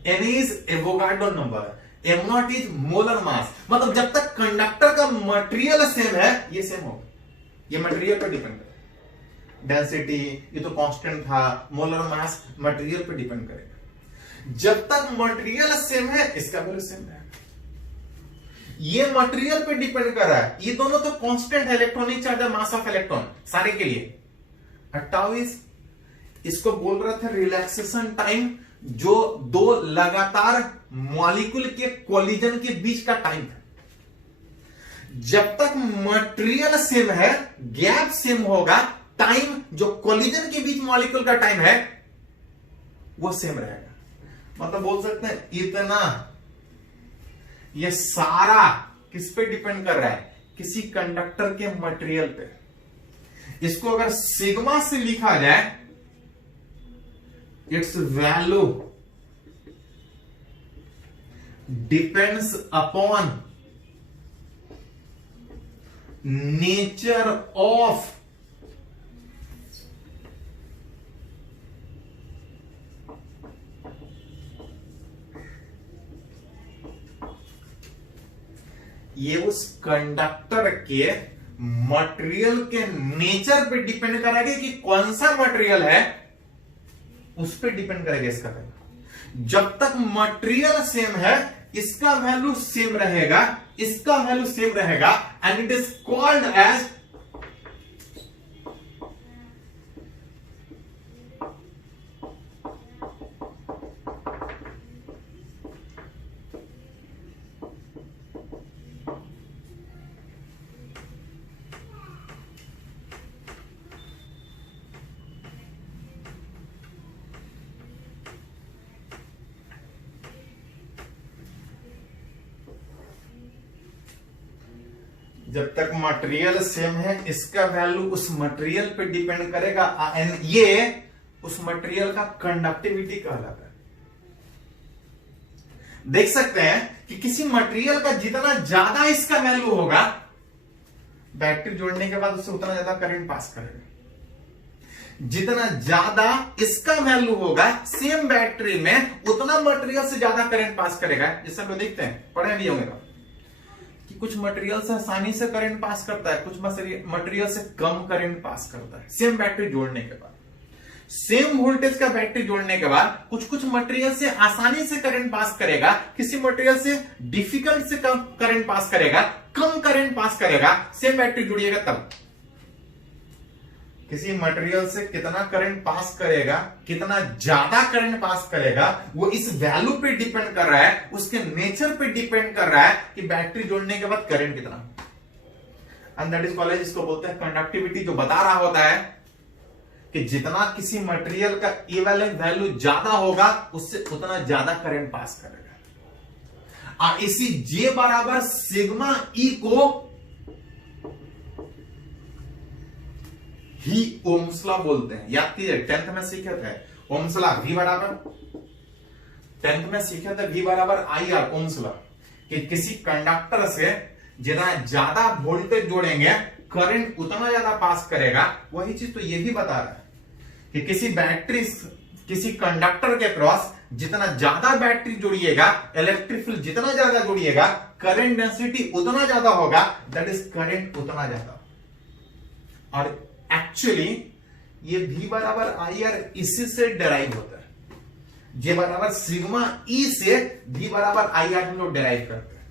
N is Avogadro number, m0 is molar mass. मतलब जब तक कंडक्टर का मटेरियल सेम है ये सेम होगा, ये मटेरियल पर डिपेंड करेगा। डेंसिटी ये तो कांस्टेंट था, मोलर मास मटेरियल पर डिपेंड करेगा। जब तक मटेरियल सेम है इसका वैल्यू सेम है। ये मटेरियल पे डिपेंड कर रहा है, ये दोनों तो कांस्टेंट है, इलेक्ट्रॉनिक चार्ज और मास ऑफ इलेक्ट्रॉन सारे के लिए। टाउ इज, इसको बोल रहे थे रिलैक्सेशन टाइम, जो दो लगातार मॉलिक्यूल के कोलिजन के बीच का टाइम है। जब तक मटेरियल सेम है, गैप सेम होगा, टाइम जो कोलिजन के बीच मॉलिक्यूल का टाइम है वो सेम रहेगा। मतलब बोल सकते हैं इतना, ये सारा किस पे डिपेंड कर रहा है, किसी कंडक्टर के मटेरियल पे। इसको अगर सिग्मा से लिखा जाए, it's value depends upon nature of ये उस कंडक्टर के मटेरियल के नेचर पे डिपेंड करेगा कि कौन सा मटेरियल है, उस पे डिपेंड करेगा इसका वैल्यू। जब तक मटेरियल सेम है, इसका वैल्यू सेम रहेगा, इसका वैल्यू सेम रहेगा, and it is called as जब तक मटेरियल सेम है, इसका वैल्यू उस मटेरियल पे डिपेंड करेगा, एंड ये उस मटेरियल का कंडक्टिविटी कहलाता है। देख सकते हैं कि किसी मटेरियल का जितना ज्यादा इसका वैल्यू होगा, बैटरी जोड़ने के बाद उससे उतना ज्यादा करंट पास करेगा। जितना ज्यादा इसका वैल्यू होगा सेम बैटरी में, उतना मटेरियल से ज्यादा करंट पास करेगा। जैसे हम लोग देखते हैं, पढ़े भी होंगे कि कुछ मटेरियल से आसानी से करंट पास करता है, कुछ मटेरियल से कम करंट पास करता है। सेम बैटरी जोड़ने के बाद, सेम वोल्टेज का बैटरी जोड़ने के बाद कुछ मटेरियल से आसानी से करंट पास करेगा, किसी मटेरियल से डिफिकल्ट से कम करंट पास करेगा, कम करंट पास करेगा। सेम बैटरी जुड़िएगा तब किसी मटेरियल से कितना करंट पास करेगा, कितना ज्यादा करंट पास करेगा, वो इस वैल्यू पे डिपेंड कर रहा है, उसके नेचर पे डिपेंड कर रहा है कि बैटरी जोड़ने के बाद करंट कितना। एंड दैट इज कॉल्ड, इसको बोलते हैं कंडक्टिविटी, जो बता रहा होता है कि जितना किसी मटेरियल का इक्विवेलेंट वैल्यू ज्यादा होगा, उससे उतना ज्यादा करंट पास करेगा। और इसी जे बराबर सिग्मा ई को ही ओम्स लॉ बोलते हैं। याद कीजिए, 10th में सीखे थे ओम्स लॉ, V बराबर 10th में सीखे थे V बराबर IR, ओम्स लॉ, कि किसी कंडक्टर से जितना ज्यादा वोल्टेज जोड़ेंगे, करंट उतना ज्यादा पास करेगा। वही चीज तो ये भी बता रहा है कि किसी बैटरी, किसी कंडक्टर के क्रॉस जितना ज्यादा बैटरी जोड़िएगा, इलेक्ट्रिक फील्ड जितना ज्यादा जोड़िएगा, करंट डेंसिटी उतना ज्यादा होगा, दैट इज करंट उतना ज्यादा। और एक्चुअली ये V बराबर IR इसी से डेराइव होता है। J बराबर सिग्मा E से V बराबर IR हम लोग डेराइव करते हैं।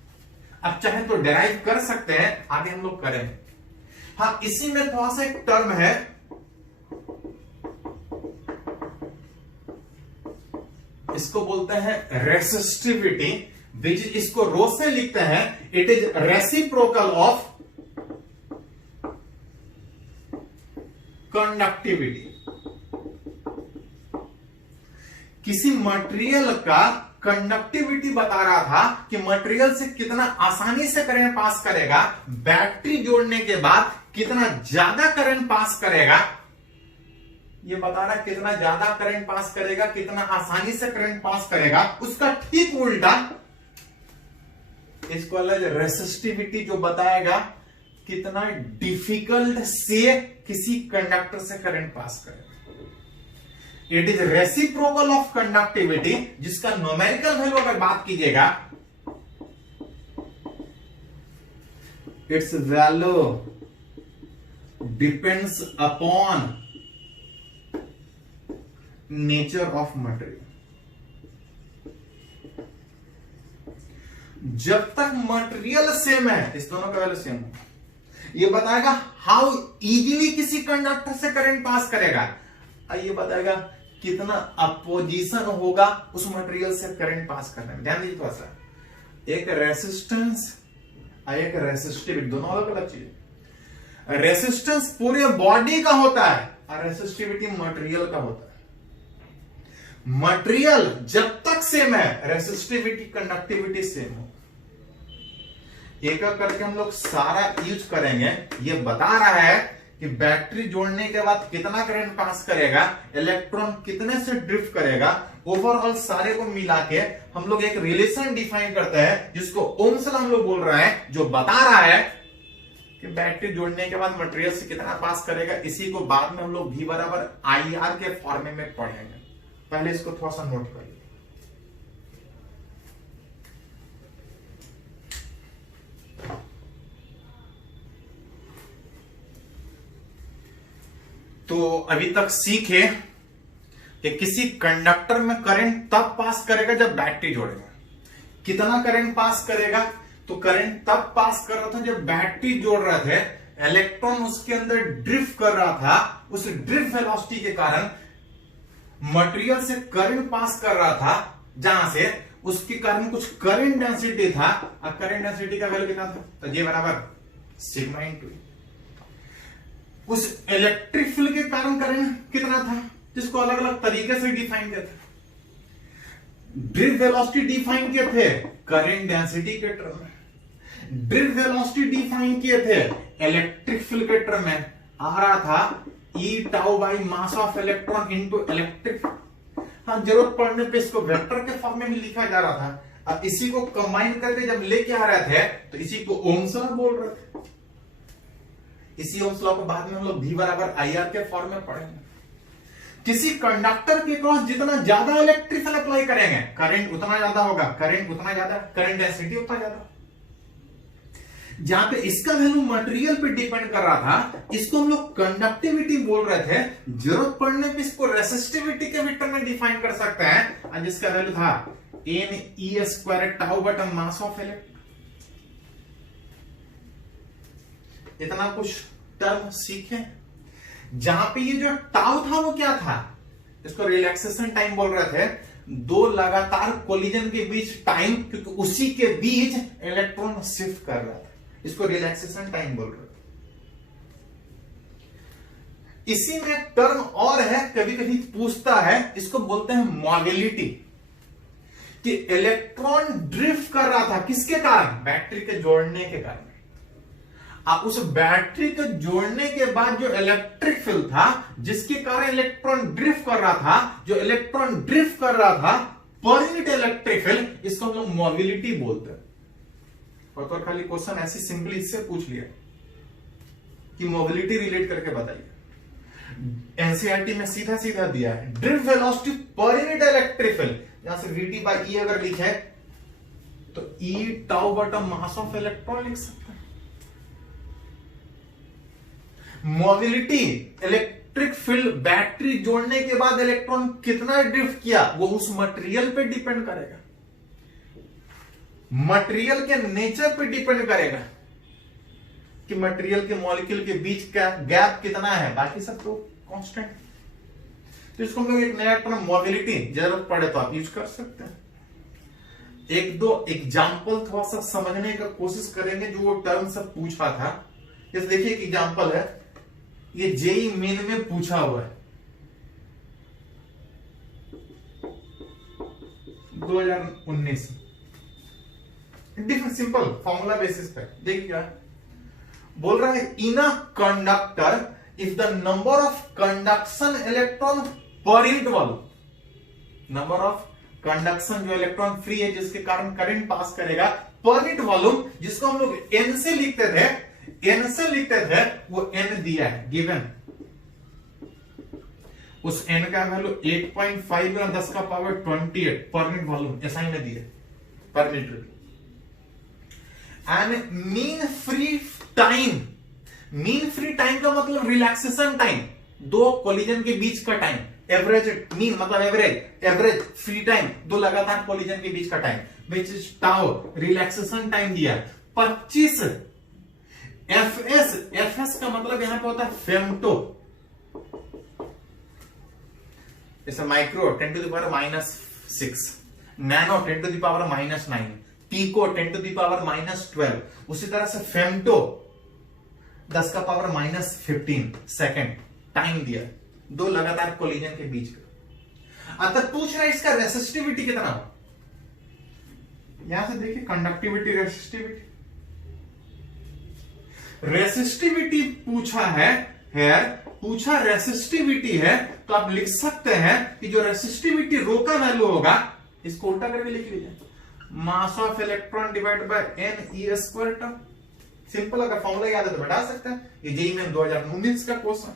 अब चाहे तो डेराइव कर सकते हैं, आगे हम लोग करें। हाँ, इसी में थोड़ा सा एक टर्म है, इसको बोलते हैं रेसिस्टिविटी, विच इसको रो से लिखते हैं, it is reciprocal of conductivity. किसी मटेरियल का कंडक्टिविटी बता रहा था कि मटेरियल से कितना आसानी से करंट पास करेगा, बैटरी जोड़ने के बाद कितना ज्यादा करंट पास करेगा। ये बता रहा कितना ज्यादा करंट पास करेगा, कितना आसानी से करंट पास करेगा। उसका ठीक उल्टा इसको अलग रेसिस्टिविटी, जो बताएगा कितना डिफिकल्ट से किसी कंडक्टर से करंट पास करेगा। It is reciprocal of conductivity, जिसका न्यूमेरिकल वैल्यू अगर बात कीजिएगा, it's value depends upon nature of material. जब तक मटेरियल सेम है, इस दोनों का वैल्यू सेम है, ये बताएगा हाउ इजीली किसी कंडक्टर से करंट पास करेगा, और ये बताएगा कितना अपोजिशन होगा उस मटेरियल से करंट पास करने में। ध्यान दीजिए थोड़ा सा, एक रेसिस्टेंस और एक रेसिस्टिविटी, दोनों अलग अलग चीज। रेसिस्टेंस पूरे बॉडी का होता है और रेसिस्टिविटी मटेरियल का होता है। मटेरियल जब तक सेम है, रेसिस्टिविटी कंडक्टिविटी सेम हो। एक एक करके हम लोग सारा यूज करेंगे। ये बता रहा है कि बैटरी जोड़ने के बाद कितना करंट पास करेगा, इलेक्ट्रॉन कितने से ड्रिफ्ट करेगा, ओवरऑल सारे को मिला के हम लोग एक रिलेशन डिफाइन करते हैं जिसको ओम्स लॉ हम लोग बोल रहे हैं, जो बता रहा है कि बैटरी जोड़ने के बाद मटेरियल से कितना पास करेगा। इसी को बाद में हम लोग V बराबर IR के फॉर्मे में पढ़ेंगे। पहले इसको थोड़ा सा नोट कर लीजिए। तो अभी तक सीखे कि किसी कंडक्टर में करंट तब पास करेगा जब बैटरी जोड़ेगा। कितना करंट पास करेगा, तो करंट तब पास कर रहा था जब बैटरी जोड़ रहे थे, इलेक्ट्रॉन उसके अंदर ड्रिफ्ट कर रहा था, उस ड्रिफ्ट वेलोसिटी के कारण मटेरियल से करंट पास कर रहा था, जहां से उसके कारण कुछ करंट डेंसिटी था। और करंट डेंसिटी का वैल्यू कितना था, तो ये बराबर सिग्मा इनटू। उस इलेक्ट्रिक फील्ड के कारण करंट कितना था, जिसको अलग अलग तरीके से डिफाइन किया था। ड्रिफ्ट वेलोसिटी डिफाइन किए थे करंट डेंसिटी के टर्म में, ड्रिफ्ट वेलोसिटी डिफाइन किए थे इलेक्ट्रिक फील्ड के टर्म में। आ रहा था E tau by mass of electron into electric. हाँ, जरूरत पड़ने पे इसको वेक्टर के फॉर्म में भी लिखा जा रहा था। अब इसी को कंबाइन करके जब लेके आ रहे थे तो इसी को ओम्स लॉ बोल रहे थे। इसी ओम्स लॉ को बाद में हम लोग V बराबर IR के फॉर्म में पढ़ेंगे। किसी कंडक्टर के क्रॉस जितना ज्यादा इलेक्ट्रिक फील्ड अप्लाई करेंगे, करंट उतना ज्यादा होगा, करंट उतना ज्यादा, करंट डेंसिटी उतना ज्यादा। जहां पे इसका वैल्यू मटेरियल पे डिपेंड कर रहा था, इसको हम लोग कंडक्टिविटी बोल रहे थे। जरूरत पड़ने पे इसको रेसिस्टिविटी के टर्म में डिफाइन कर सकते हैं, और जिसका वैल्यू था NE² टाउ बटा मास ऑफ इलेक्ट्रॉन। इतना कुछ टर्म सीखे। जहां पे ये जो टाउ था वो क्या था, इसको रिलैक्सेशन टाइम बोल रहे थे। दो लगातार कोलिजन के बीच टाइम, क्योंकि उसी के बीच इलेक्ट्रॉन शिफ्ट कर रहा था, इसको रिलैक्सेशन टाइम बोल रहे थे। इसी में टर्म और है, कभी कभी पूछता है, इसको बोलते हैं मोबिलिटी। कि इलेक्ट्रॉन ड्रिफ्ट कर रहा था किसके कारण, बैटरी के जोड़ने के कारण। अब उस बैटरी को जोड़ने के बाद जो इलेक्ट्रिक फील्ड था, जिसके कारण इलेक्ट्रॉन ड्रिफ्ट कर रहा था, जो इलेक्ट्रॉन ड्रिफ्ट कर रहा था पर यूनिट इलेक्ट्रिक फील्ड, इसको हम लोग मोबिलिटी बोलते हैं। और तो खाली क्वेश्चन ऐसी सिंपली इससे पूछ लिया कि मोबिलिटी रिलेट करके बताइए। एनसीईआरटी में सीधा सीधा दिया है drift velocity per unit electric field, यहां से VT बाई E अगर लिखे तो E टाउ बटा मास ऑफ इलेक्ट्रॉन लिख सकते हैं। मोबिलिटी, इलेक्ट्रिक फील्ड, बैटरी जोड़ने के बाद इलेक्ट्रॉन कितना ड्रिफ्ट किया, वो उस मटेरियल पे डिपेंड करेगा, मटेरियल के नेचर पे डिपेंड करेगा कि मटेरियल के मॉलिक्यूल के बीच का गैप कितना है, बाकी सब तो कांस्टेंट। तो इसको हम लोग एक नया टर्म मोबिलिटी, जरूरत पड़े तो आप यूज कर सकते हैं। एक दो एग्जाम्पल थोड़ा सा समझने का कोशिश करेंगे जो वो टर्म सब पूछा था। जैसे देखिए एक एग्जाम्पल है, ये जेई मेन में पूछा हुआ है 2019, डिफरेंट सिंपल फॉर्मूला बेसिस पे। देखिए क्या बोल रहा है, in a conductor if the number of conduction electron per unit volume, number of conduction जो इलेक्ट्रॉन फ्री है जिसके कारण करंट पास करेगा पर यूनिट वॉल्यूम, जिसको हम लोग n से लिखते थे, वो n दिया है गिवन। उस n का वैल्यू 8.5 या 10 का पावर 28 पर यूनिट वॉल्यूम ऐसा ही में दिया per meter. And mean free time का मतलब रिलैक्सेशन टाइम, दो कोलिजन के बीच का टाइम। एवरेज मीन मतलब एवरेज फ्री टाइम, दो लगातार कोलिजन के बीच का टाइम, which is tau. Relaxation time दिया 25। एफएस का मतलब यहां पे होता है फेम्टो, जैसे माइक्रो 10⁻⁻⁶, नैनो 10⁻⁻⁹, पीको 10⁻⁻12। उसी तरह से फेम्टो 10⁻⁻15 सेकेंड टाइम दिया, दो लगातार कोलिजन के बीच का। अतः पूछ रहा है इसका रेसिस्टिविटी कितना हो। यहां से देखिए कंडक्टिविटी रेसिस्टिविटी, रेसिस्टिविटी पूछा है, पूछा रेसिस्टिविटी है, तो आप लिख सकते हैं कि जो रेसिस्टिविटी रो का वैल्यू होगा, इसको उल्टा करके लिख लीजिए, mass of electron divide by n e square term. Simple, अगर फॉर्मूला याद है तो बैठा सकते हैं, ये जेईई में 2019 का क्वेश्चन।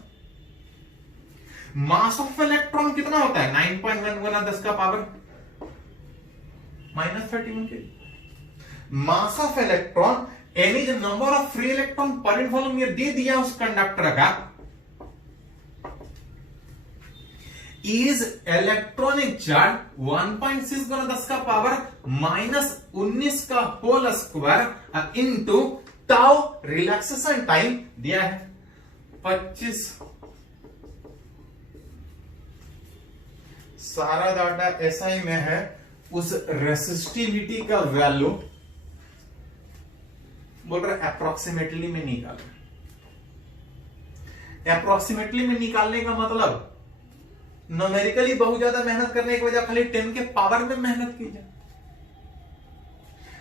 मास ऑफ इलेक्ट्रॉन कितना होता है, 9.11 10 का पावर -31 के। मास ऑफ इलेक्ट्रॉन यानी जो number of free electron per unit volume ये दे दिया उस कंडक्टर का, इज इलेक्ट्रॉनिक चार्ज 1.6 गुना 10 का पावर -19 का whole square into tau relaxation time दिया है 25। सारा डाटा एसआई में है, उस रेसिस्टिविटी का वैल्यू बोल रहा है अप्रोक्सीमेटली में निकालो। अप्रोक्सीमेटली में निकालने का मतलब न्यूमेरिकली बहुत ज्यादा मेहनत करने की वजह खाली 10 के पावर में मेहनत कीजिए।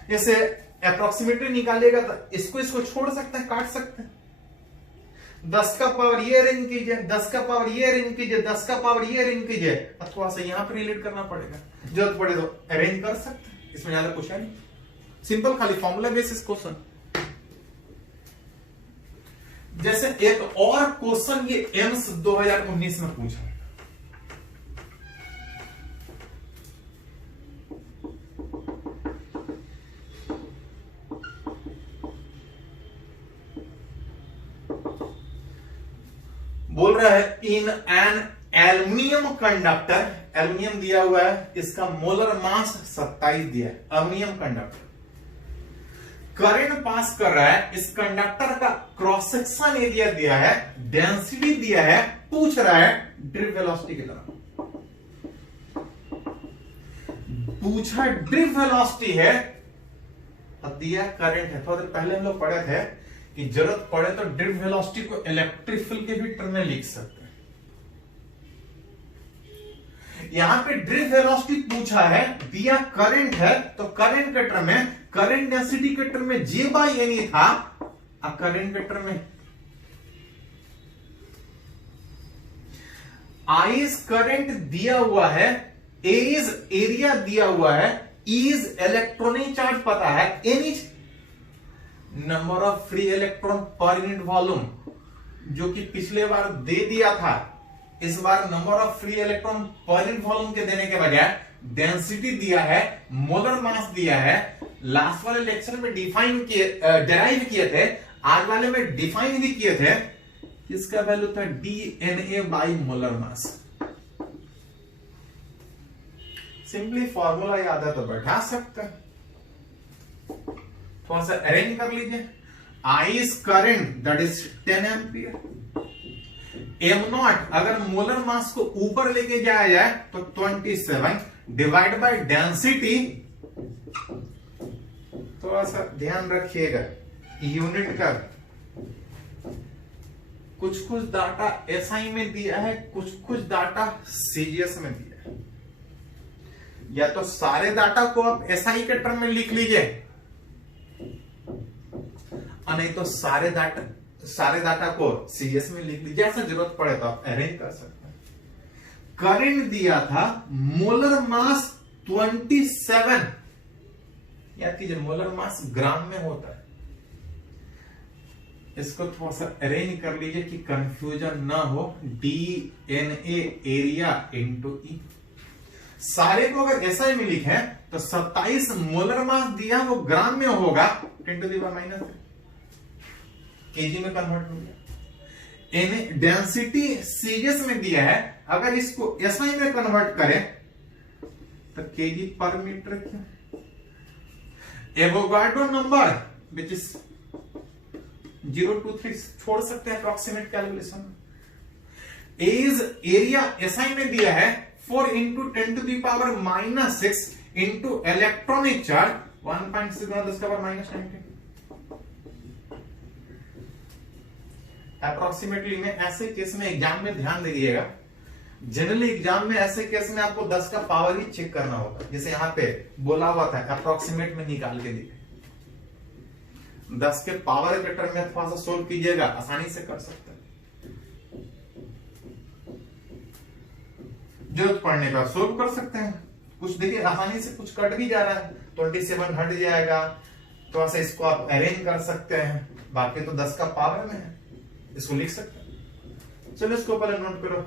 जैसे अप्रोक्सीमेटली निकालेगा तो इसको छोड़ सकते हैं, काट सकते हैं। 10 का पावर ये अरेंज कीजिए, 10 का पावर ये अरेंज कीजिए, 10 का पावर ये अरेंज कीजिए, अथवा से यहां पर रिलेट करना पड़ेगा। जरूरत पड़े तो अरेंज कर सकते हैं, इसमें ज्यादा कुछ है नहीं, सिंपल खाली फॉर्मूला बेसिस क्वेश्चन। जैसे एक और क्वेश्चन ये एम्स 2019 में पूछा, बोल रहा है in an aluminium conductor, aluminium दिया हुआ है, इसका मोलर मास 27 दिया है, एल्युमिनियम कंडक्टर, करंट पास कर रहा है, इस कंडक्टर का क्रॉस सेक्शन एरिया दिया है, डेंसिटी दिया है, पूछ रहा है ड्रिफ्ट वेलोसिटी कितना। पूछा ड्रिफ्ट वेलोसिटी है, अब दिया करंट है। थोड़ा देर पहले हम लोग पढ़े थे कि जरूरत पड़े तो ड्रिफ्ट वेलोसिटी को इलेक्ट्रिक फील्ड के भी टर्म में लिख सकते हैं। यहां पे ड्रिफ्ट वेलोसिटी पूछा है, दिया करंट है, तो करंट के टर्म में, करंट डेंसिटी के टर्म में जे बाई एन था, अब करंट के टर्म में आई इज करंट दिया हुआ है, ए इज एरिया दिया हुआ है, इज इलेक्ट्रॉनिक चार्ज पता है, N is number of free electron per unit volume, जो कि पिछले बार दे दिया था, इस बार number of free electron per unit volume के देने के बजाय डेंसिटी दिया है, मोलर मास दिया है। लास्ट वाले लेक्चर में डिफाइन किए, डेराइव किए थे, आज वाले में डिफाइन भी किए थे। इसका वैल्यू था DNA by molar mass. Simply formula याद है तो बैठा सकते हैं, थोड़ा सा अरेंज कर लीजिए। I is current that is 10 ampere, M naught अगर मोलर मास को ऊपर लेके जाया जाए तो 27 डिवाइड बाय डेंसिटी, थोड़ा सा ध्यान रखिएगा यूनिट का, कुछ डाटा एसआई में दिया है, कुछ डाटा सीजीएस में दिया है। या तो सारे डाटा को आप एसआई के टर्म में लिख लीजिए, और नहीं तो सारे डाटा को सीजीएस में लिख लीजिए, जैसा जरूरत पड़े तो आप अरेंज कर सकते हैं। करंट दिया था, मोलर मास 27, याद कीजिए मोलर मास ग्राम में होता है। इसको थोड़ा सा अरेंज कर लीजिए कि कंफ्यूजन ना हो। डीएनए एरिया इंटू ई, सारे को अगर ऐसा ही लिखे तो 27 मोलर मास दिया वो ग्राम में होगा, 10 टू द पावर -3 केजी में कन्वर्ट हो गया। डेंसिटी सीजीएस में दिया है, अगर इसको एसआई में कन्वर्ट करें तो kg per meter cube. Avogadro number which is 0 to 3 छोड़ सकते हैं approximate calculation. As area SI में दिया है 4 into 10 to the power -6 into electronic charge 1.6 गुना 10 का पावर -19। अप्रोक्सीमेटली में ऐसे केस में एग्जाम में ध्यान दीजिएगा, जनरली एग्जाम में ऐसे केस में आपको 10 का पावर ही चेक करना होगा, जैसे यहाँ पे बोला हुआ था अप्रोक्सीमेट में निकाल के दिखे। 10 के पावर के टर्म में थोड़ा सा सोल्व कीजिएगा, आसानी से कर सकते हैं। जरूरत पड़ने का सोल्व कर सकते हैं। कुछ देखिए आसानी से कुछ कट भी जा रहा है, 27 हट जाएगा, थोड़ा सा इसको आप अरेंज कर सकते हैं, बाकी तो 10 का पावर में है, इसको लिख सकते हैं। चलो इसको पहले नोट करो।